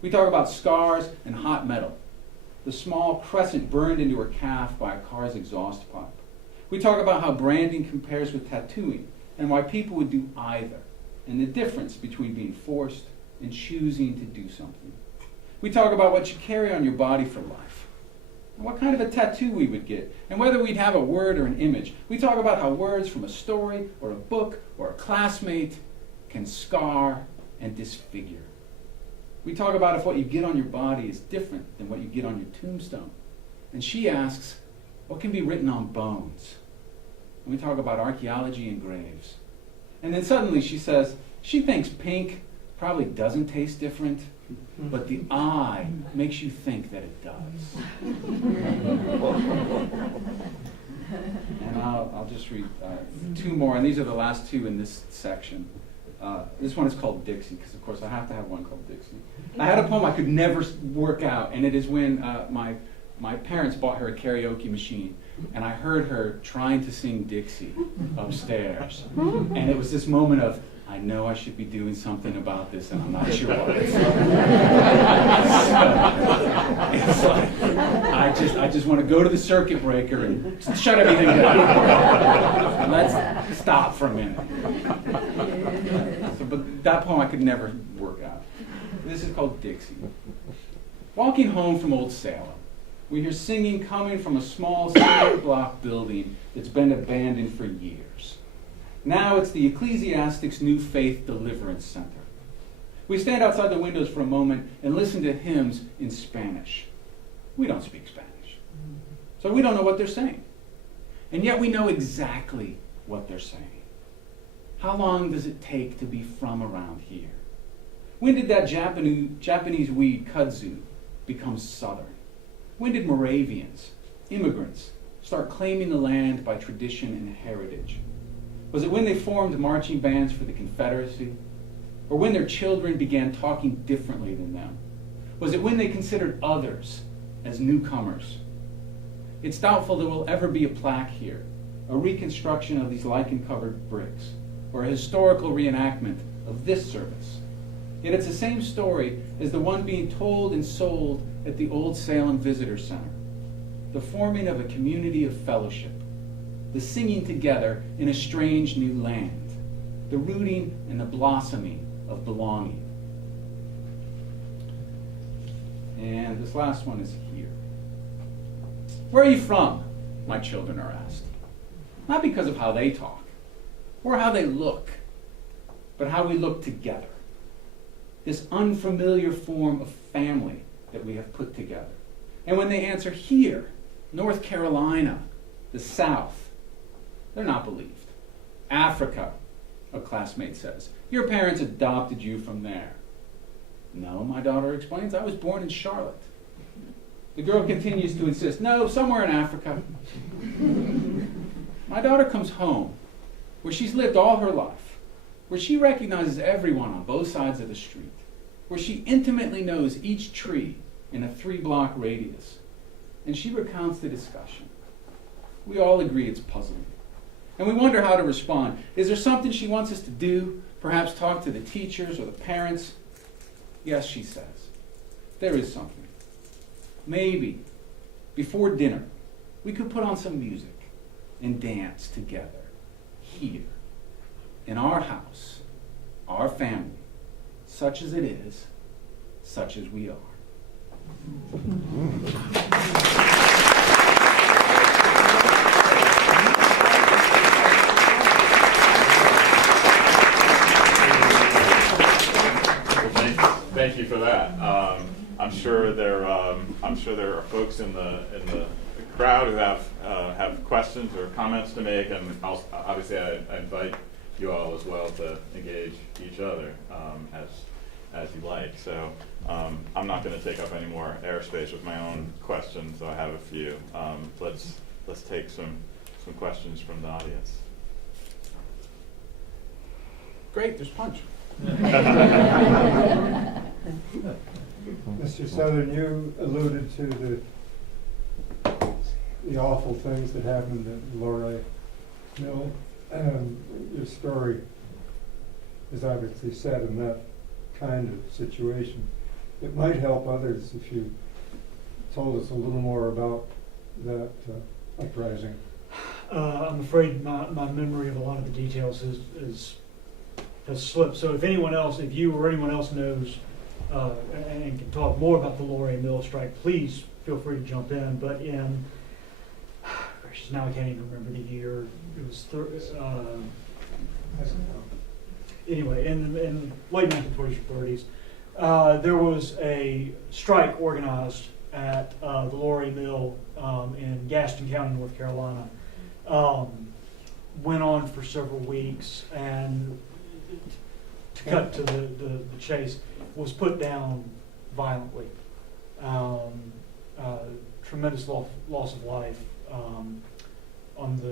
we talk about scars and hot metal, the small crescent burned into her calf by a car's exhaust pipe. We talk about how branding compares with tattooing and why people would do either, and the difference between being forced and choosing to do something. We talk about what you carry on your body for life, and what kind of a tattoo we would get, and whether we'd have a word or an image. We talk about how words from a story or a book or a classmate can scar and disfigure. We talk about if what you get on your body is different than what you get on your tombstone. And she asks, what can be written on bones? And we talk about archaeology and graves. And then suddenly she says, she thinks pink probably doesn't taste different, but the eye makes you think that it does. And I'll just read two more, and these are the last two in this section. This one is called Dixie, because of course I have to have one called Dixie. I had a poem I could never work out, and it is when my parents bought her a karaoke machine, and I heard her trying to sing Dixie upstairs. And it was this moment of, I know I should be doing something about this, and I'm not sure what. It's like, I just want to go to the circuit breaker and shut everything down. Let's stop for a minute. But that poem I could never work out. This is called Dixie. Walking home from Old Salem, we hear singing coming from a small single-block building that's been abandoned for years. Now it's the Ecclesiastic's New Faith Deliverance Center. We stand outside the windows for a moment and listen to hymns in Spanish. We don't speak Spanish, so we don't know what they're saying. And yet we know exactly what they're saying. How long does it take to be from around here? When did that Japanese weed kudzu become Southern? When did Moravians, immigrants, start claiming the land by tradition and heritage? Was it when they formed marching bands for the Confederacy? Or when their children began talking differently than them? Was it when they considered others as newcomers? It's doubtful there will ever be a plaque here, a reconstruction of these lichen-covered bricks, or a historical reenactment of this service. Yet it's the same story as the one being told and sold at the Old Salem Visitor Center. The forming of a community of fellowship, the singing together in a strange new land, the rooting and the blossoming of belonging. And this last one is here. Where are you from? My children are asked. Not because of how they talk or how they look, but how we look together. This unfamiliar form of family that we have put together. And when they answer here, North Carolina, the South, they're not believed. Africa, a classmate says. Your parents adopted you from there. No, my daughter explains, I was born in Charlotte. The girl continues to insist, no, somewhere in Africa. My daughter comes home, where she's lived all her life, where she recognizes everyone on both sides of the street, where she intimately knows each tree in a 3-block radius. And she recounts the discussion. We all agree it's puzzling. And we wonder how to respond. Is there something she wants us to do? Perhaps talk to the teachers or the parents? Yes, she says. There is something. Maybe, before dinner, we could put on some music and dance together here, in our house, our family, such as it is, such as we are. Thank you for that. I'm sure there are folks in the crowd who have questions or comments to make, and obviously I invite you all as well to engage each other as you like. So I'm not going to take up any more airspace with my own questions. I have a few. Let's take some questions from the audience. Great, there's punch. Mr. Southern, you alluded to the awful things that happened at Lorelei Mill. Your story is obviously set in that kind of situation. It might help others if you told us a little more about that uprising. I'm afraid my memory of a lot of the details has slipped. So if you or anyone else knows and can talk more about the Lorelei Mill strike, please feel free to jump in. But now I can't even remember the year. It was anyway, in late 1920s or 30s, there was a strike organized at the Lorelei Mill in Gaston County, North Carolina. Went on for several weeks, and to cut to the chase, was put down violently. Tremendous loss of life among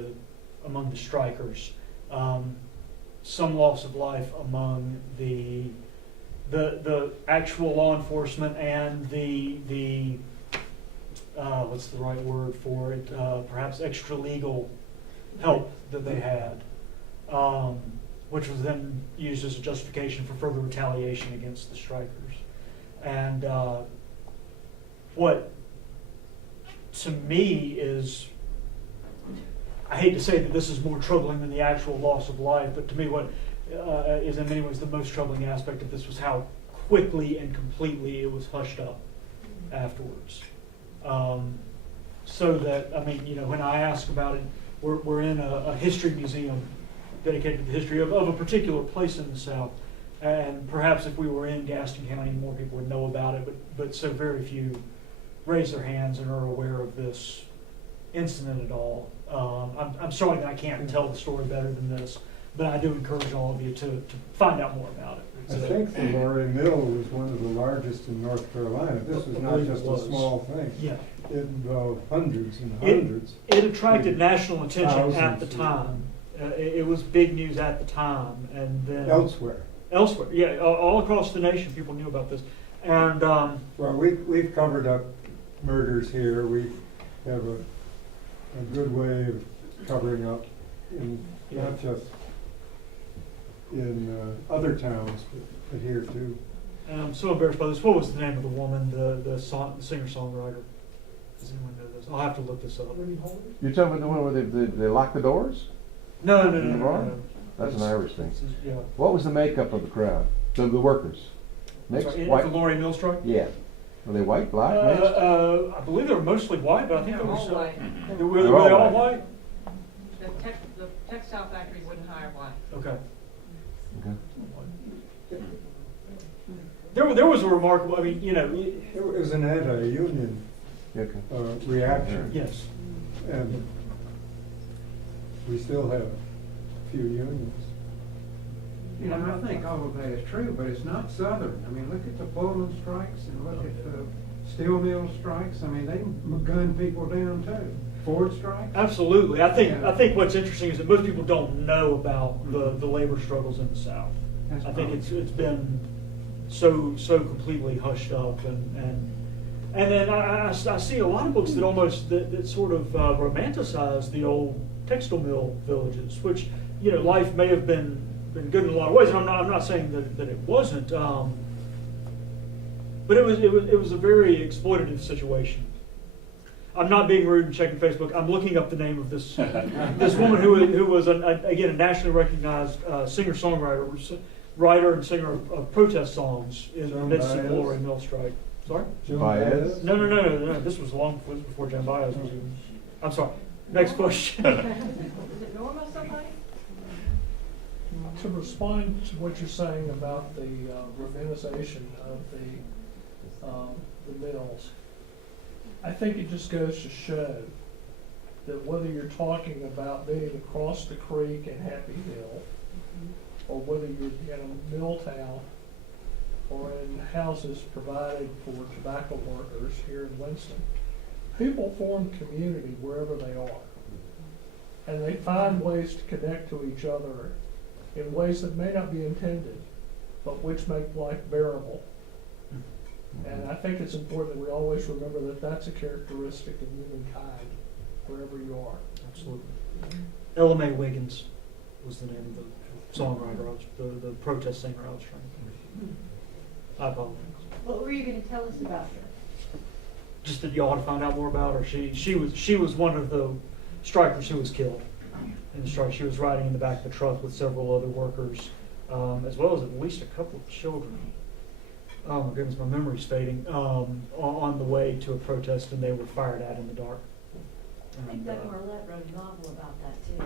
the strikers. Some loss of life among the actual law enforcement and the what's the right word for it? Perhaps extra legal help that they had, which was then used as a justification for further retaliation against the strikers. And what to me is, I hate to say that this is more troubling than the actual loss of life, but to me what is in many ways the most troubling aspect of this was how quickly and completely it was hushed up afterwards. So that, I mean, when I ask about it, we're in a history museum dedicated to the history of a particular place in the South. And perhaps if we were in Gaston County, more people would know about it, but so very few raise their hands and are aware of this incident at all. I'm sorry that I can't tell the story better than this, but I do encourage all of you to find out more about it. I think the Lorelei Mill was one of the largest in North Carolina. This was not just a small thing. Yeah. It involved hundreds and hundreds. It attracted national attention at the Thousands. time. It was big news at the time, and then Elsewhere. yeah, all across the nation, people knew about this. And Well, we've covered up murders here. We have a good way of covering up, not just in other towns, but here too. and I'm so embarrassed by this. What was the name of the woman, the singer-songwriter? Does anyone know this? I'll have to look this up. You're talking about the one where they lock the doors? No. That's an Irish thing. Yeah. What was the makeup of the crowd? The workers? Mixed? Sorry, White? the Lorelei Mill strike? Yeah. Were they white, black, mixed? I believe they were mostly white, but I think there was. all white. Were They're they all all white. white? The textile factory wouldn't hire white. Okay. Okay. There was a remarkable. I mean, It was an anti-union Okay. reaction, yes. and we still have a few unions. You know, I think all of that is true, but it's not Southern. I mean, look at the Pullman strikes and look at the steel mill strikes. I mean, they gunned people down too. Ford strikes. Absolutely. I think what's interesting is that most people don't know about the labor struggles in the South. That's I think probably- it's been so completely hushed up, and then I see a lot of books that almost that sort of romanticize the old textile mill villages, which life may have been good in a lot of ways. And I'm not saying that it wasn't, but it was a very exploitative situation. I'm not being rude and checking Facebook. I'm looking up the name of this this woman who was again a nationally recognized singer-songwriter, writer and singer of protest songs in the midst of the Lorelei Mill strike. Sorry? Baez? No. This was before John Baez was even. I'm sorry. Next question. Is it normal somebody? To respond to what you're saying about the romanticization of the mills, I think it just goes to show that whether you're talking about being across the creek in Happy Hill, or whether you're in a mill town or in houses provided for tobacco workers here in Winston, people form community wherever they are. And they find ways to connect to each other in ways that may not be intended, but which make life bearable. And I think it's important that we always remember that that's a characteristic of humankind, wherever you are. Absolutely. Ella Mae Wiggins was the name of the songwriter, the protest singer I was trying to think. I apologize. What were you going to tell us about her? Just that you ought to find out more about her. She was one of the strikers who was killed in the strike. She was riding in the back of the truck with several other workers, as well as at least a couple of children. Oh my goodness, my memory's fading. On the way to a protest, and they were fired at in the dark. I think Doug Marlette wrote a novel about that too,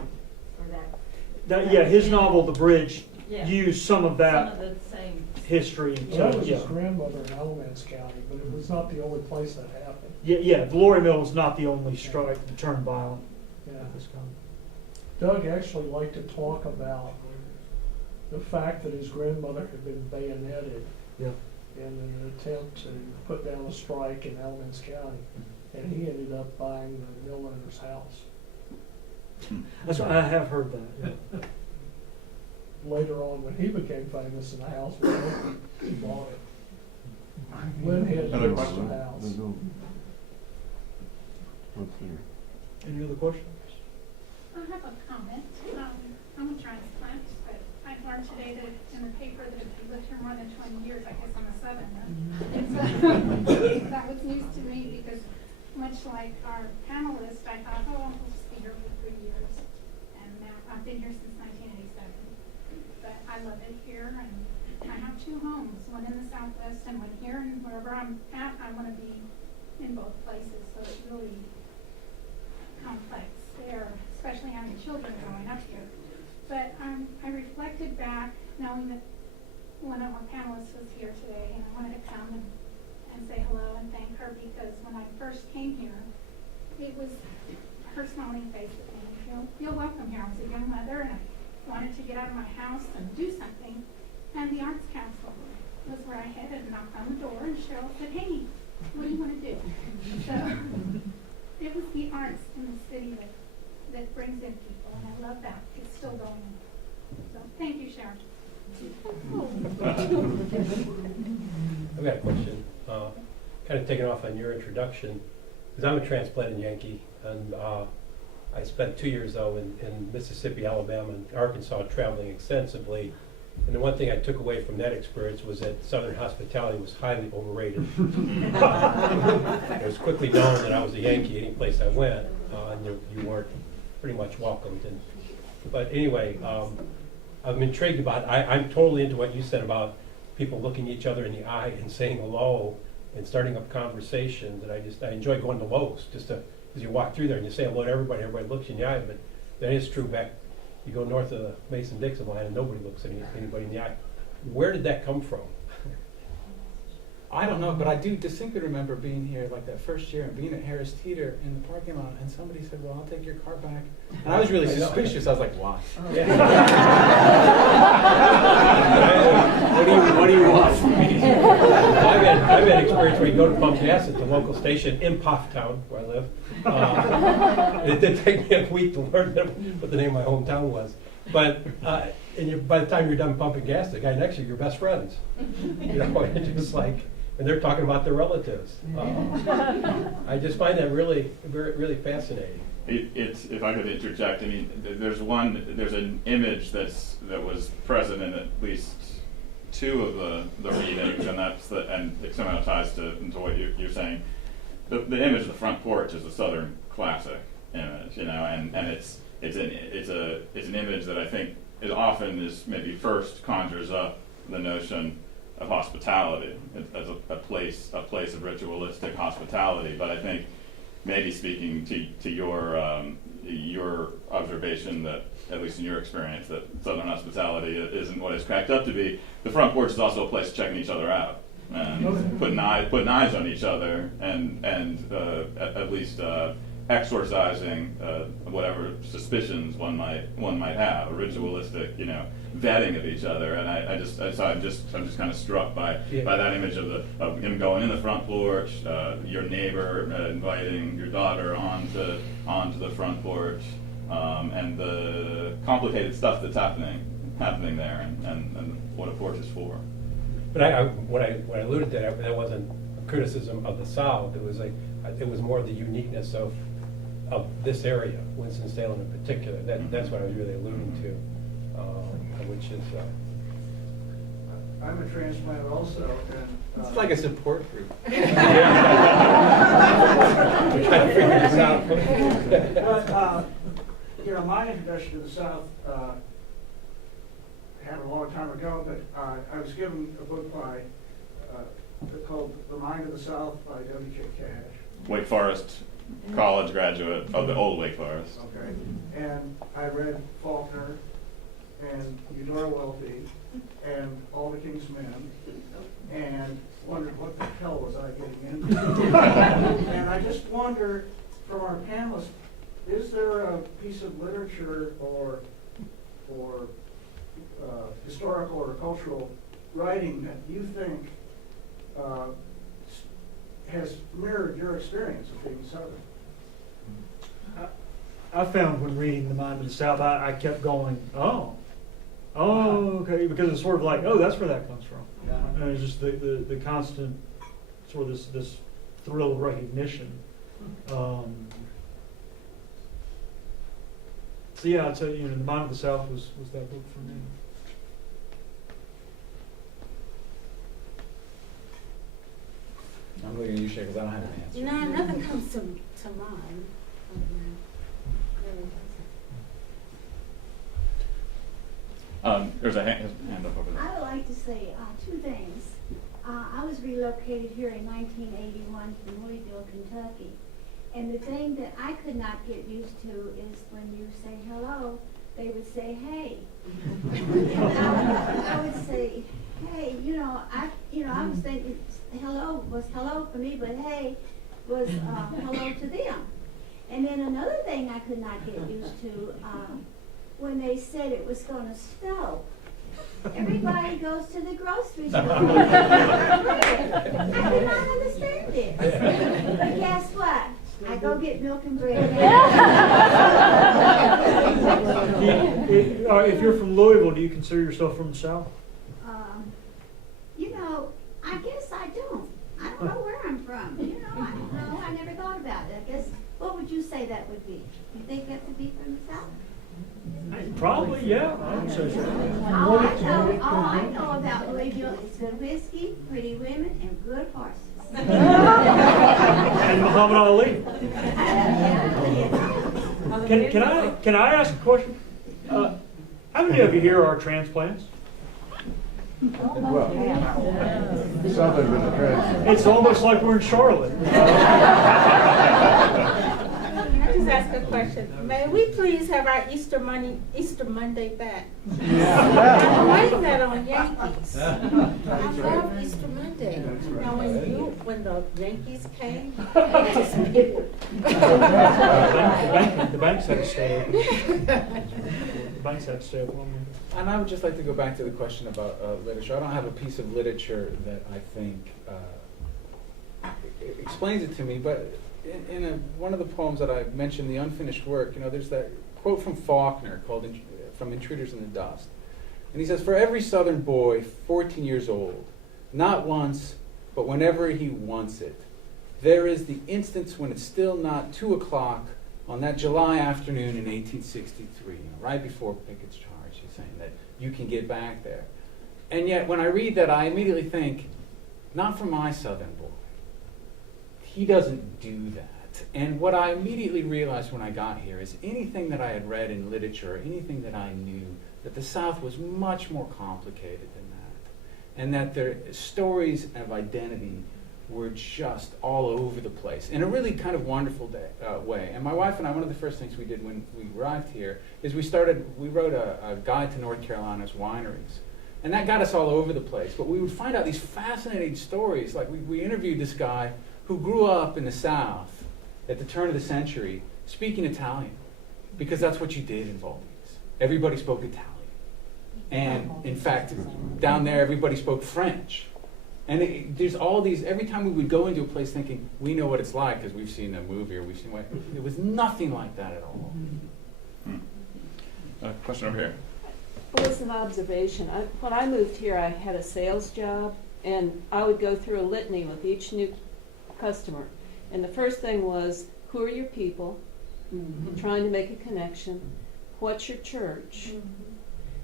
or Yeah, his novel, The Bridge, Yeah. used some of that Some of the same. history. Well, that was yeah. his grandmother in Alamance County, but it was not the only place that happened. Yeah, Glory Mill was not the only strike that turned violent Yeah. at this time. Doug actually liked to talk about the fact that his grandmother had been bayoneted Yeah. in an attempt to put down a strike in Alamance County, and he ended up buying the mill owner's house. That's right, I have heard that. Yeah. Later on, when he became famous and the house was open, he bought it. Lynn had Other the questions? house. What's there? Any other questions? I have a comment. I'm a transplant, but I learned today that in the paper that if you lived here more than 20 years, I guess I'm a Southerner. So that was news to me because much like our panelists, I thought, oh, I'll just be here for 3 years. And now I've been here since 1987. But I love it here, and I have 2 homes, one in the Southwest and one here, and wherever I'm at, I want to be in both places. So it's really complex there, especially having children growing up here. But I reflected back, knowing that one of our panelists was here today, and I wanted to come and say hello and thank her, because when I first came here, it was her smiling face at me. Feel welcome here. I was a young mother, and I wanted to get out of my house and do something. And the Arts Council was where I headed, and knocked on the door, and Cheryl said, hey, what do you want to do? So it was the arts in the city that brings in people, and I love that. It's still going on. So thank you, Cheryl. I've got a question, kind of taking off on your introduction, because I'm a transplanted Yankee, and I spent 2 years though in Mississippi, Alabama, and Arkansas traveling extensively. And the one thing I took away from that experience was that Southern hospitality was highly overrated. It was quickly known that I was a Yankee any place I went, and you weren't pretty much welcomed. But anyway, I'm intrigued about, I'm totally into what you said about people looking each other in the eye and saying hello and starting up conversations. And I enjoy going to Lowe's, just to, as you walk through there and you say hello to everybody looks you in the eye. But that is true back, you go north of the Mason-Dixon line and nobody looks at anybody in the eye. Where did that come from? I don't know, but I do distinctly remember being here like that first year and being at Harris Teeter in the parking lot, and somebody said, well, I'll take your car back. And I was really suspicious. I was like, why? What do you want from me? I've had experience where you go to pump gas at the local station in Pofftown, where I live. It did take me a week to learn what the name of my hometown was. But by the time you're done pumping gas, the guy next to you, you're best friends. You know, it's just like, and they're talking about their relatives. I just find that really, really fascinating. It's, if I could interject, I mean, there's an image that was present in at least 2 of the readings, and and it somehow ties into what you're saying. The image of the front porch is a Southern classic image, you know, and it's an image that I think it often is maybe first conjures up the notion of hospitality as a place of ritualistic hospitality. But I think maybe speaking to your observation that, at least in your experience, that Southern hospitality isn't what it's cracked up to be, the front porch is also a place of checking each other out and putting eyes on each other, and at least exorcising whatever suspicions one might have, a ritualistic, vetting of each other. And I'm just kind of struck by that image of him going in the front porch, your neighbor inviting your daughter onto the front porch, and the complicated stuff that's happening there, and what a porch is for. But when I alluded to that wasn't a criticism of the South. It was more the uniqueness of this area, Winston-Salem in particular. That's what I was really alluding to, which is. I'm a transplant also, and. It's like a support group. We're trying to figure this out. But, my introduction to the South happened a long time ago, but I was given a book called The Mind of the South by W.J. Cash. Wake Forest college graduate of the old Wake Forest. Okay, and I read Faulkner and Eudora Welty and All the King's Men, and wondered what the hell was I getting into. And I just wonder, from our panelists, is there a piece of literature or historical or cultural writing that you think has mirrored your experience of being Southern? I found when reading The Mind of the South, I kept going, okay, because it's sort of like, that's where that comes from. Yeah. And it's just the constant sort of this thrill of recognition. So yeah, I'd say The Mind of the South was that book for me. I'm looking at you, Cheryl, because I don't have an answer. No, nothing comes to mind. There's a hand up over there. I would like to say two things. I was relocated here in 1981 from Louisville, Kentucky. And the thing that I could not get used to is when you say hello, they would say hey. I would say hey, I was thinking hello was hello for me, but hey was hello to them. And then another thing I could not get used to, when they said it was going to snow. Everybody goes to the grocery store. I did not understand it. But guess what? I go get milk and bread. If you're from Louisville, do you consider yourself from the South? I guess I don't. I don't know where I'm from. I don't know. I never thought about it. I guess, what would you say that would be? You think that would be from the South? Probably, yeah. I would say so. All I know about Louisville is good whiskey, pretty women, and good horses. And Muhammad Ali. Can I ask a question? How many of you here are transplants? Well, Southern with the transplant. It's almost like we're in Charlotte. Can I just ask a question? May we please have our Easter Monday back? I'm writing that on Yankees. I love Easter Monday. Now when the Yankees came, I just the banks had to stay open. The banks had to stay open. And I would just like to go back to the question about literature. I don't have a piece of literature that I think explains it to me, but in one of the poems that I mentioned, The Unfinished Work, there's that quote from Faulkner called From Intruders in the Dust. And he says, "For every Southern boy, 14 years old, not once, but whenever he wants it, there is the instance when it's still not 2 o'clock on that July afternoon in 1863, right before Pickett's charge." He's saying that you can get back there. And yet, when I read that, I immediately think, not for my Southern boy. He doesn't do that. And what I immediately realized when I got here is anything that I had read in literature, anything that I knew, that the South was much more complicated than that. And that their stories of identity were just all over the place in a really kind of wonderful way. And my wife and I, one of the first things we did when we arrived here is we wrote a guide to North Carolina's wineries. And that got us all over the place. But we would find out these fascinating stories. Like we interviewed this guy who grew up in the South at the turn of the century speaking Italian, because that's what you did in Valdez. Everybody spoke Italian. And in fact, down there, everybody spoke French. And there's all these, every time we would go into a place thinking, we know what it's like because we've seen a movie or we've seen what, it was nothing like that at all. Question over here. Well, it's an observation. When I moved here, I had a sales job, and I would go through a litany with each new customer. And the first thing was, who are your people? Trying to make a connection. What's your church?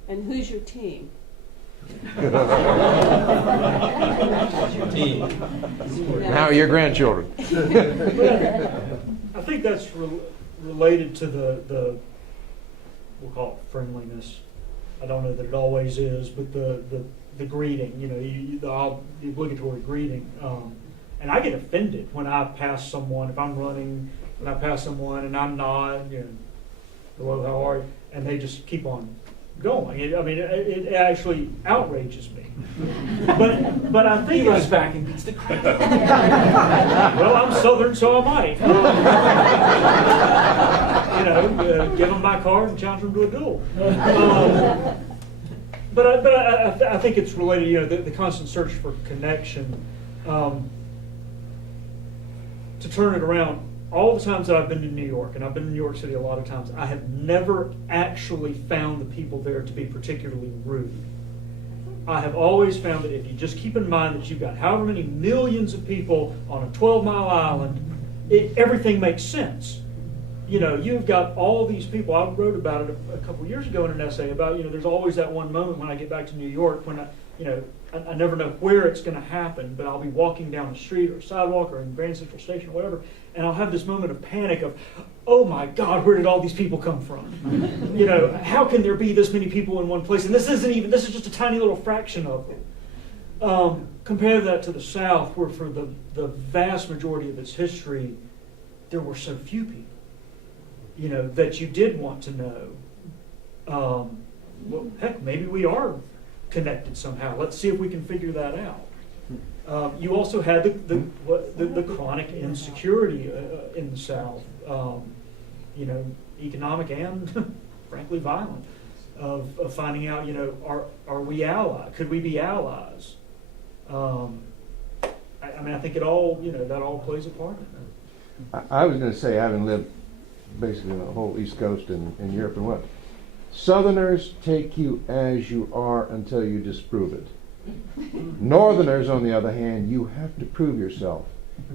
And who's your team? How are your grandchildren? I think that's related to the we'll call it friendliness. I don't know that it always is, but the greeting, the obligatory greeting. And I get offended when I pass someone, if I'm running, when I pass someone and I'm not, hello, how are you? And they just keep on going. It actually outrages me. But I think he runs back and beats the crap. Well, I'm Southern, so I might. Give them my card and challenge them to a duel. But I think it's related. The constant search for connection. To turn it around, all the times that I've been to New York, and I've been in New York City a lot of times, I have never actually found the people there to be particularly rude. I have always found that if you just keep in mind that you've got however many millions of people on a 12-mile island, everything makes sense. You've got all these people. I wrote about it a couple of years ago in an essay about, there's always that one moment when I get back to New York when I never know where it's going to happen, but I'll be walking down the street or sidewalk or in Grand Central Station or whatever, and I'll have this moment of panic of, oh my God, where did all these people come from? How can there be this many people in one place? And this is just a tiny little fraction of them. Compare that to the South, where for the vast majority of its history, there were so few people, that you did want to know. Well, heck, maybe we are connected somehow. Let's see if we can figure that out. You also had the chronic insecurity in the South, economic and frankly violent, of finding out, are we allies? Could we be allies? I think it all, that all plays a part in it. I was going to say, having lived basically on the whole East Coast and Europe and what, Southerners take you as you are until you disprove it. Northerners, on the other hand, you have to prove yourself,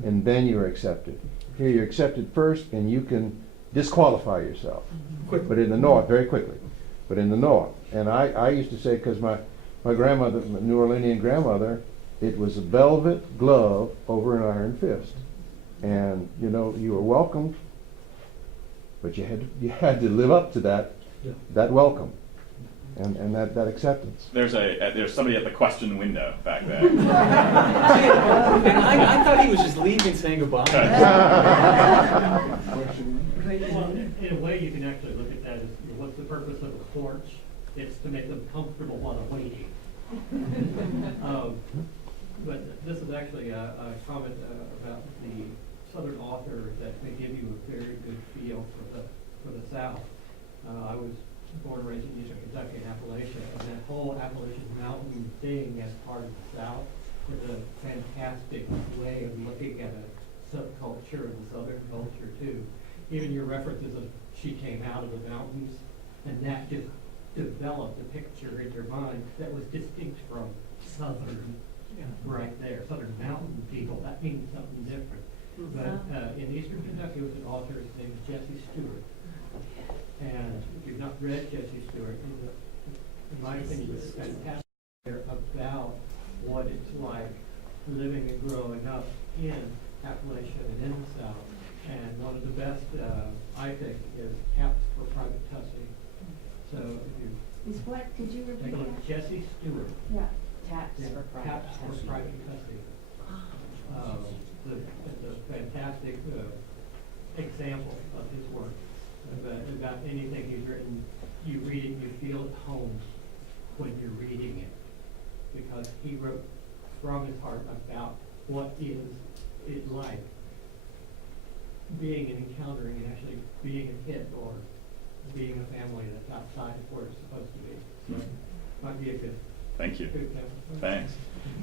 and then you're accepted. Here you're accepted first, and you can disqualify yourself. But in the North, very quickly, but in the North. And I used to say, because my grandmother, my New Orleanian grandmother, it was a velvet glove over an iron fist. And, you were welcomed, but you had to live up to that welcome and that acceptance. There's somebody at the question window back there. And I thought he was just leaving, saying goodbye. In a way, you can actually look at that as, what's the purpose of the porch? It's to make them comfortable while they're waiting. But this is actually a comment about the Southern author that may give you a very good feel for the South. I was born and raised in Eastern Kentucky and Appalachia, and that whole Appalachian Mountain thing as part of the South is a fantastic way of looking at a subculture and Southern culture too. Even your references of she came out of the mountains, and that just developed a picture in your mind that was distinct from Southern right there. Southern mountain people, that means something different. But in Eastern Kentucky, there was an author, his name is Jesse Stewart. And if you've not read Jesse Stewart, in my opinion, it's fantastic about what it's like living and growing up in Appalachia and in the South. And one of the best, I think, is Taps for Private Custody. So if you What did you repeat? take a look at Jesse Stewart. Yeah. Taps for Private Custody. It's a fantastic example of his work. About anything he's written, you read it, you feel at home when you're reading it, because he wrote from his heart about what is it like being and encountering and actually being a hit or being a family that's outside of where it's supposed to be. So might be a good. Thank you. Good Thanks.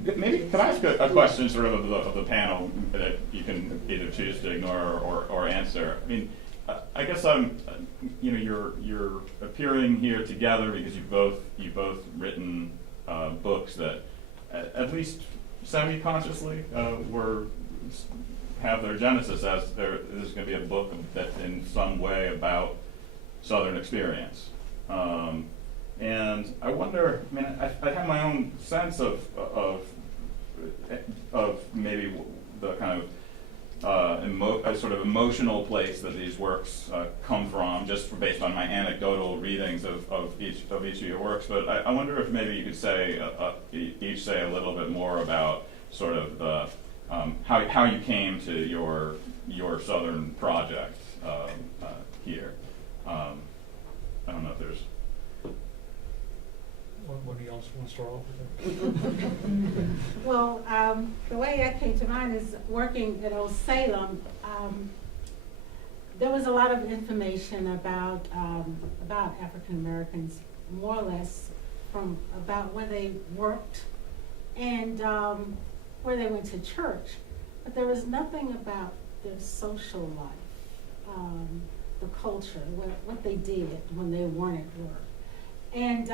Maybe can I ask a question sort of the panel that you can either choose to ignore or answer? I mean, I guess you're appearing here together because you've both written books that at least semi-consciously have their genesis as this is going to be a book that's in some way about Southern experience. And I wonder, I mean, I have my own sense of maybe the kind of sort of emotional place that these works come from, just based on my anecdotal readings of each of your works. But I wonder if maybe you could say each say a little bit more about sort of the how you came to your Southern project here. I don't know if there's. What do y'all want to start off with? Well, the way that came to mind is working at Old Salem. There was a lot of information about African Americans, more or less from about where they worked and where they went to church, but there was nothing about their social life, the culture, what they did when they weren't at work. And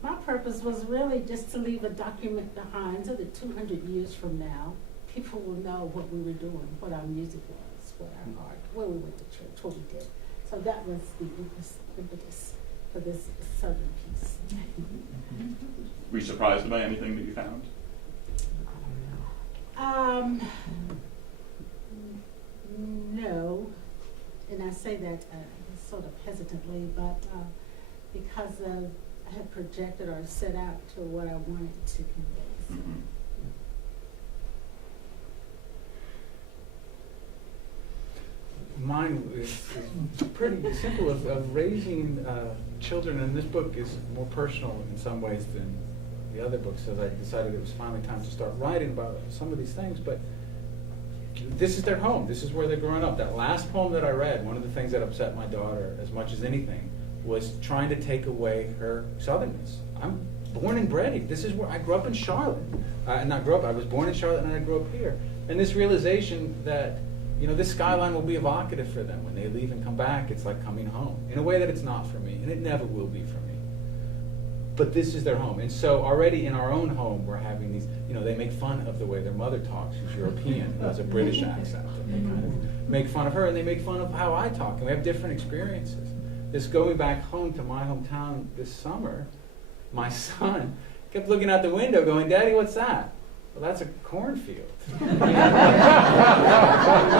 my purpose was really just to leave a document behind so that 200 years from now, people will know what we were doing, what our music was, what our art, where we went to church, what we did. So that was the impetus for this Southern piece. Were you surprised by anything that you found? No, and I say that sort of hesitantly, but because I had projected or set out to what I wanted to convey. So. Mm-hmm. Mine is pretty simple of raising children, and this book is more personal in some ways than the other books, as I decided it was finally time to start writing about some of these things. But this is their home. This is where they're growing up. That last poem that I read, one of the things that upset my daughter as much as anything was trying to take away her Southernness. I'm born and bred here. This is where I grew up in Charlotte. I was born in Charlotte and I grew up here. And this realization that, you know, this skyline will be evocative for them when they leave and come back. It's like coming home in a way that it's not for me, and it never will be for me. But this is their home. And so already in our own home, we're having these, you know, they make fun of the way their mother talks, who's European, who has a British accent. And they kind of make fun of her, and they make fun of how I talk, and we have different experiences. This going back home to my hometown this summer, my son kept looking out the window going, "Daddy, what's that?" "Well, that's a cornfield." It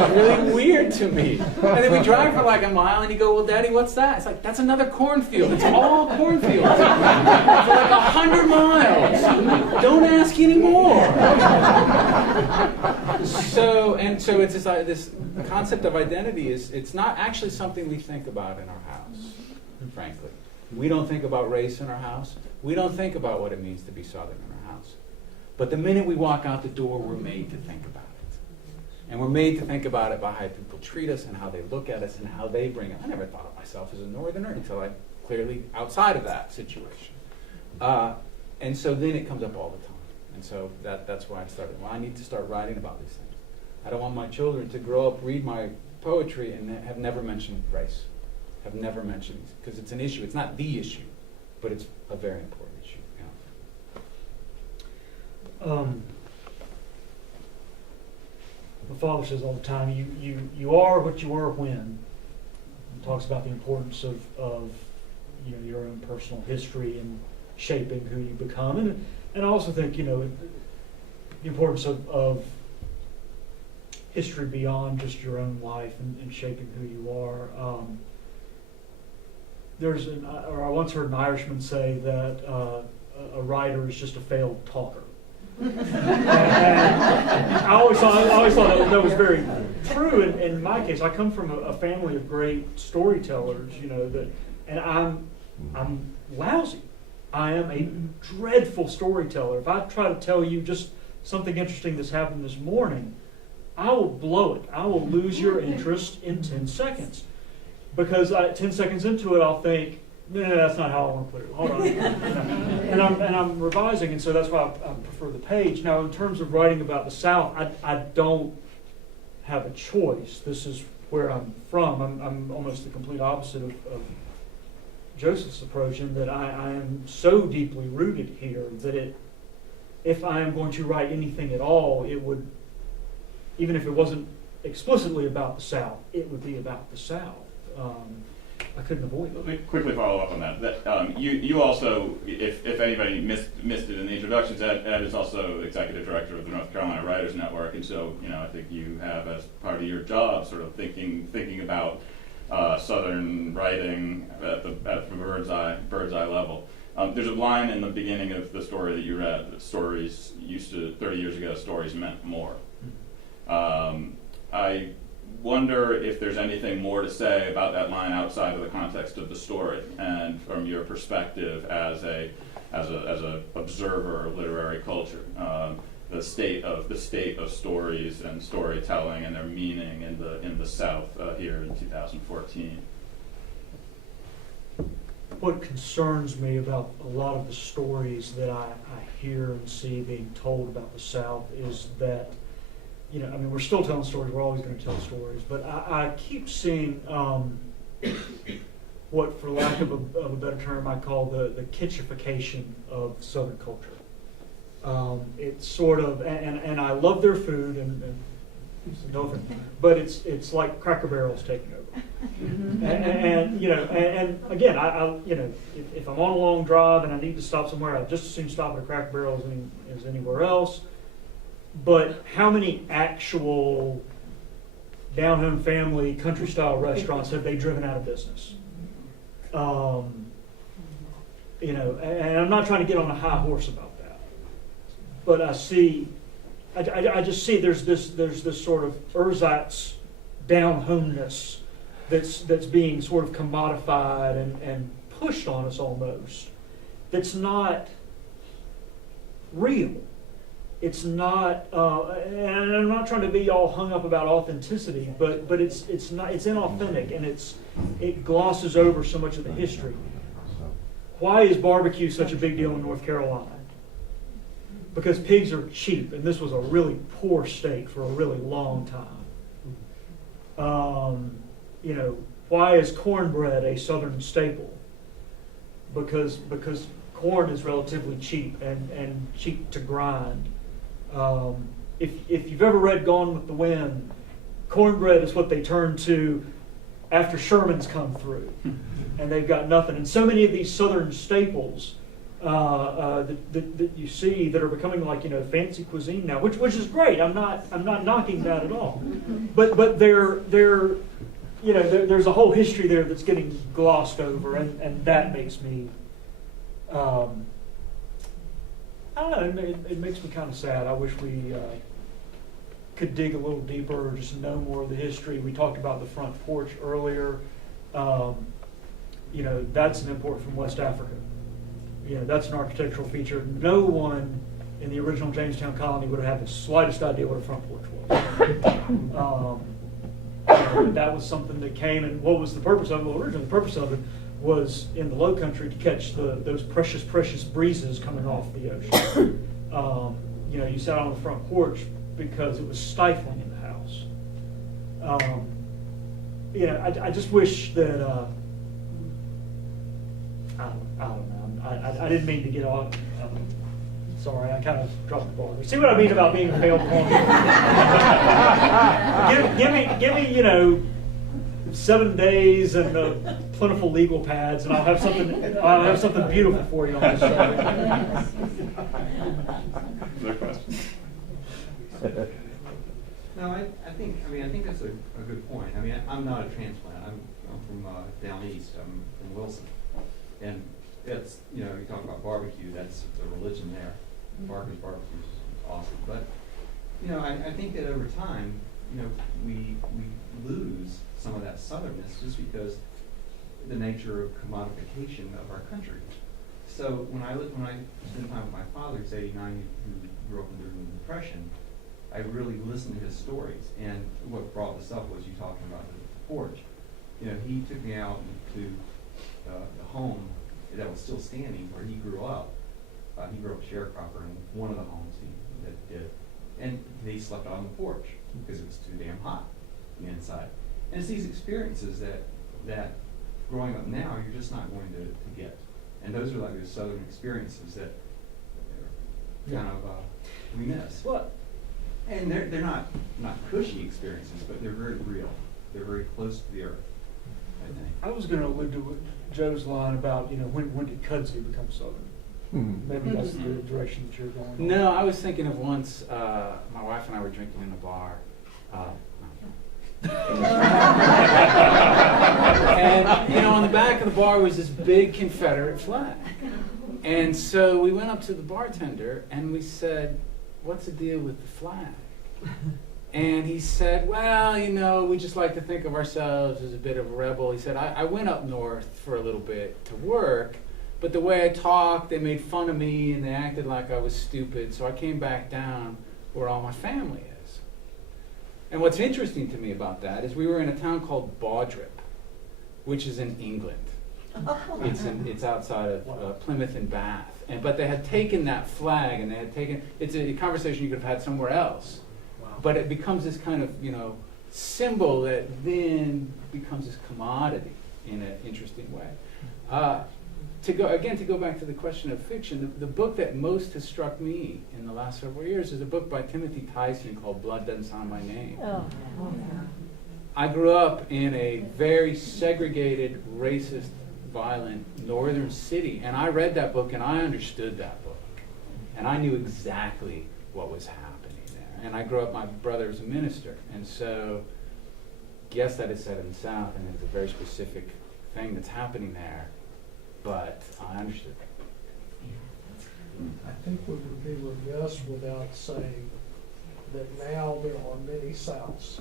was really weird to me. And then we drive for like a mile and you go, "Well, Daddy, what's that?" It's like, "That's another cornfield. It's all cornfields." For like 100 miles. Don't ask anymore. So it's this concept of identity it's not actually something we think about in our house, frankly. We don't think about race in our house. We don't think about what it means to be Southern in our house. But the minute we walk out the door, we're made to think about it. And we're made to think about it by how people treat us and how they look at us and how they bring it. I never thought of myself as a Northerner until I clearly outside of that situation. And so then it comes up all the time. And so that's why I started. Well, I need to start writing about these things. I don't want my children to grow up, read my poetry, and have never mentioned race. Have never mentioned it, because it's an issue. It's not the issue, but it's a very important issue. Yeah. My father says all the time, you are what you were when. He talks about the importance of you know, your own personal history and shaping who you become, and I also think, you know, the importance of history beyond just your own life and shaping who you are. I once heard an Irishman say that a writer is just a failed talker. And I always thought that was very true. In my case, I come from a family of great storytellers, you know, and I'm lousy. I am a dreadful storyteller. If I try to tell you just something interesting that's happened this morning, I will blow it. I will lose your interest in 10 seconds. Because 10 seconds into it, I'll think, no, that's not how I want to put it. Hold on. and I'm revising, and so that's why I prefer the page. Now, in terms of writing about the South, I don't have a choice. This is where I'm from. I'm almost the complete opposite of Joseph's approach, in that I am so deeply rooted here that if I am going to write anything at all, it would, even if it wasn't explicitly about the South, it would be about the South. I couldn't avoid it. Let me quickly follow up on that. You also, if anybody missed it in the introductions, Ed is also executive director of the North Carolina Writers Network, and so I think you have, as part of your job, sort of thinking about Southern writing from a bird's eye level. There's a line in the beginning of the story that you read that 30 years ago, stories meant more. I wonder if there's anything more to say about that line outside of the context of the story, and from your perspective as a observer of literary culture, the state of stories and storytelling and their meaning in the South here in 2014. What concerns me about a lot of the stories that I hear and see being told about the South is that, we're still telling stories, we're always going to tell stories, but I keep seeing what, for lack of a better term, I call the kitschification of Southern culture. It's sort of, and I love their food, and no offense, but it's like Cracker Barrel's taking over. and again, I if I'm on a long drive and I need to stop somewhere, I'd just as soon stop at a Cracker Barrel as anywhere else. But how many actual down-home family country-style restaurants have they driven out of business? And I'm not trying to get on a high horse about that, but I just see there's this sort of ersatz down-homeness that's being sort of commodified and pushed on us almost. That's not real. It's not, and I'm not trying to be all hung up about authenticity, but it's not, it's inauthentic, and it glosses over so much of the history. Why is barbecue such a big deal in North Carolina? Because pigs are cheap, and this was a really poor state for a really long time. Why is cornbread a Southern staple? Because corn is relatively cheap and cheap to grind. If you've ever read Gone with the Wind, cornbread is what they turn to after Sherman's come through, and they've got nothing. And so many of these Southern staples that you see that are becoming like fancy cuisine now, which is great. I'm not knocking that at all, but they're there's a whole history there that's getting glossed over, and that makes me. I don't know, it makes me kind of sad. I wish we could dig a little deeper or just know more of the history. We talked about the front porch earlier. That's an import from West Africa. That's an architectural feature. No one in the original Jamestown colony would have had the slightest idea what a front porch was. That was something that came, and what was the purpose of it? Well, originally the purpose of it was in the Low Country to catch those precious breezes coming off the ocean. You sat on the front porch because it was stifling in the house. I just wish that I don't know. I didn't mean to get on. Sorry, I kind of dropped the ball. See what I mean about being a failed poem? give me 7 days and plentiful legal pads, and I'll have something beautiful for you on this show. No question. No, I think that's a good point. I'm not a transplant. I'm from down east. I'm from Wilson, and it's you talk about barbecue. That's a religion there. Barker's barbecue is awesome, but I think that over time, we lose some of that southernness just because the nature of commodification of our country. So when I spend time with my father, who's 89, who grew up during the Depression, I really listened to his stories. And what brought this up was you talking about the porch. You know, he took me out to the home that was still standing where he grew up. He grew up a sharecropper in one of the homes that did. And they slept on the porch because it was too damn hot on the inside. And it's these experiences that growing up now, you're just not going to get. And those are like the Southern experiences that kind of we miss. Well, and they're not cushy experiences, but they're very real. They're very close to the earth, I think. I was going to allude to Joe's line about, you know, when did Kudzu become Southern? Maybe that's the direction that you're going. No, I was thinking of once my wife and I were drinking in a bar. And, you know, on the back of the bar was this big Confederate flag. And so we went up to the bartender and we said, "What's the deal with the flag?" And he said, "Well, you know, we just like to think of ourselves as a bit of a rebel." He said, I went up north for a little bit to work, but the way I talked, they made fun of me and they acted like I was stupid, so I came back down where all my family is. And what's interesting to me about that is we were in a town called Bawdrip, which is in England. It's outside of Plymouth and Bath. But they had taken that flag and they had taken, it's a conversation you could have had somewhere else. But it becomes this kind of, you know, symbol that then becomes this commodity in an interesting way. To go back to the question of fiction, the book that most has struck me in the last several years is a book by Timothy Tyson called Blood Doesn't Sign My Name. I grew up in a very segregated, racist, violent northern city, and I read that book and I understood that book. And I knew exactly what was happening there. And I grew up, my brother was a minister, and so yes, that is set in the South, and it's a very specific thing that's happening there, but I understood that. I think we would be remiss without saying that now there are many Souths.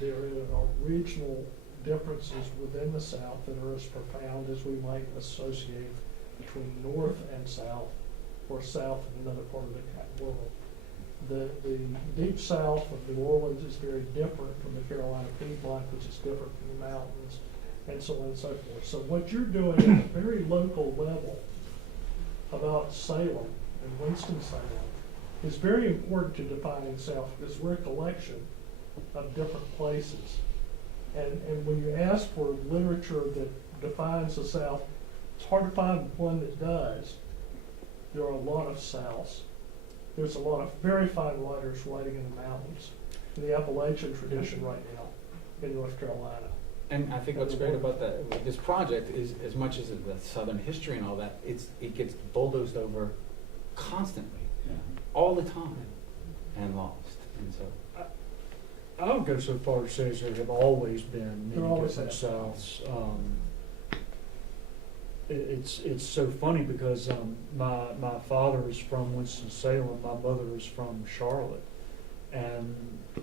There are regional differences within the South that are as profound as we might associate between North and South, or South and another part of the world. The deep South of New Orleans is very different from the Carolina Piedmont, which is different from the mountains, and so on and so forth. So what you're doing at a very local level about Salem and Winston-Salem is very important to defining South, because we're a collection of different places. And when you ask for literature that defines the South, it's hard to find one that does. There are a lot of Souths. There's a lot of very fine writers writing in the mountains, in the Appalachian tradition right now in North Carolina. And I think what's great about this project is, as much as the Southern history and all that, it gets bulldozed over constantly, all the time, and lost. And so I would go so far as to say there have always been many different Souths. It's so funny because my father is from Winston-Salem, my mother is from Charlotte, and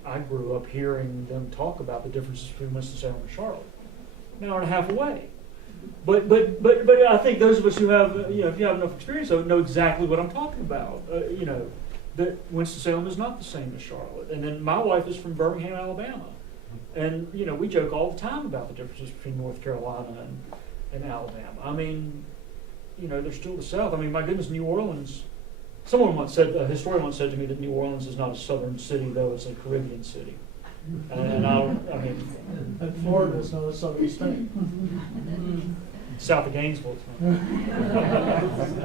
I grew up hearing them talk about the differences between Winston-Salem and Charlotte, an hour and a half away. But I think those of us who have, if you have enough experience, know exactly what I'm talking about. That Winston-Salem is not the same as Charlotte. And then my wife is from Birmingham, Alabama. And, we joke all the time about the differences between North Carolina and Alabama. I mean, they're still the South. I mean, my goodness, New Orleans, a historian once said to me that New Orleans is not a southern city, though it's a Caribbean city. And Florida is not a southern state. South of Gainesville.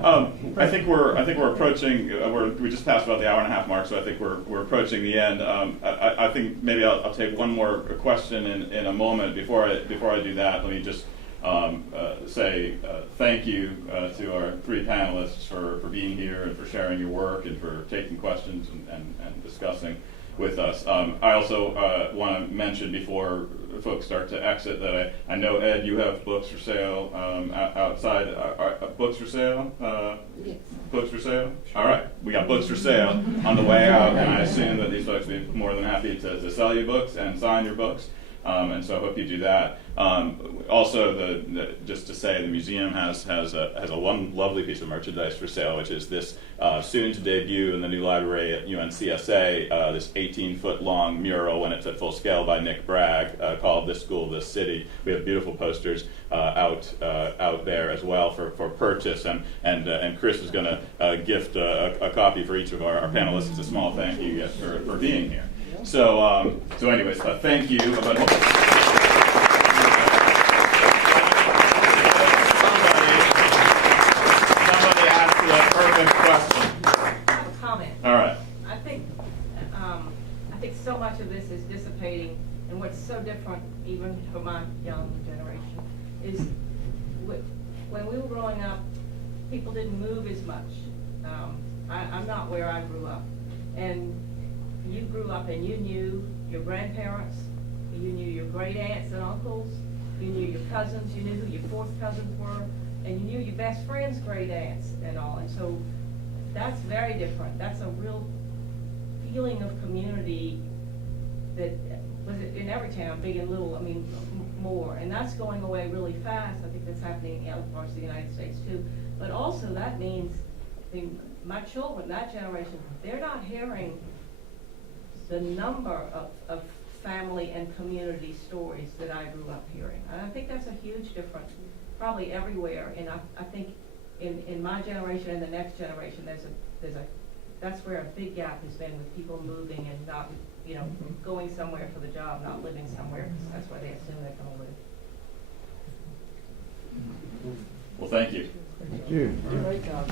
I think we're approaching. We just passed about the hour and a half mark, so I think we're approaching the end. I think maybe I'll take one more question in a moment. Before I do that, let me just say thank you to our three panelists for being here and for sharing your work and for taking questions and discussing with us. I also want to mention before folks start to exit that I know, Ed, you have books for sale outside. Books for sale? Yes. Books for sale? All right. We got books for sale on the way out, and I assume that these folks will be more than happy to sell you books and sign your books. And so I hope you do that. Also, just to say, the museum has a one lovely piece of merchandise for sale, which is this soon to debut in the new library at UNCSA, this 18-foot long mural when it's at full scale by Nick Bragg called "This School, This City." We have beautiful posters out there as well for purchase, and Chris is going to gift a copy for each of our panelists. It's a small thank you for being here. So anyways, thank you. Somebody asked the perfect question. I have a comment. All right. I think so much of this is dissipating, and what's so different, even for my young generation, is when we were growing up, people didn't move as much. I'm not where I grew up, and you grew up and you knew your grandparents, you knew your great aunts and uncles, you knew your cousins, you knew who your fourth cousins were, and you knew your best friend's great aunts and all. And so that's very different. That's a real feeling of community that was in every town, big and little, I mean, more. And that's going away really fast. I think that's happening in other parts of the United States too. But also that means, my children, that generation, they're not hearing the number of family and community stories that I grew up hearing. And I think that's a huge difference, probably everywhere. And I think in my generation and the next generation, that's where a big gap has been, with people moving and not, going somewhere for the job, not living somewhere, because that's where they assume they're going to live. Well, thank you. Thank you. Great job.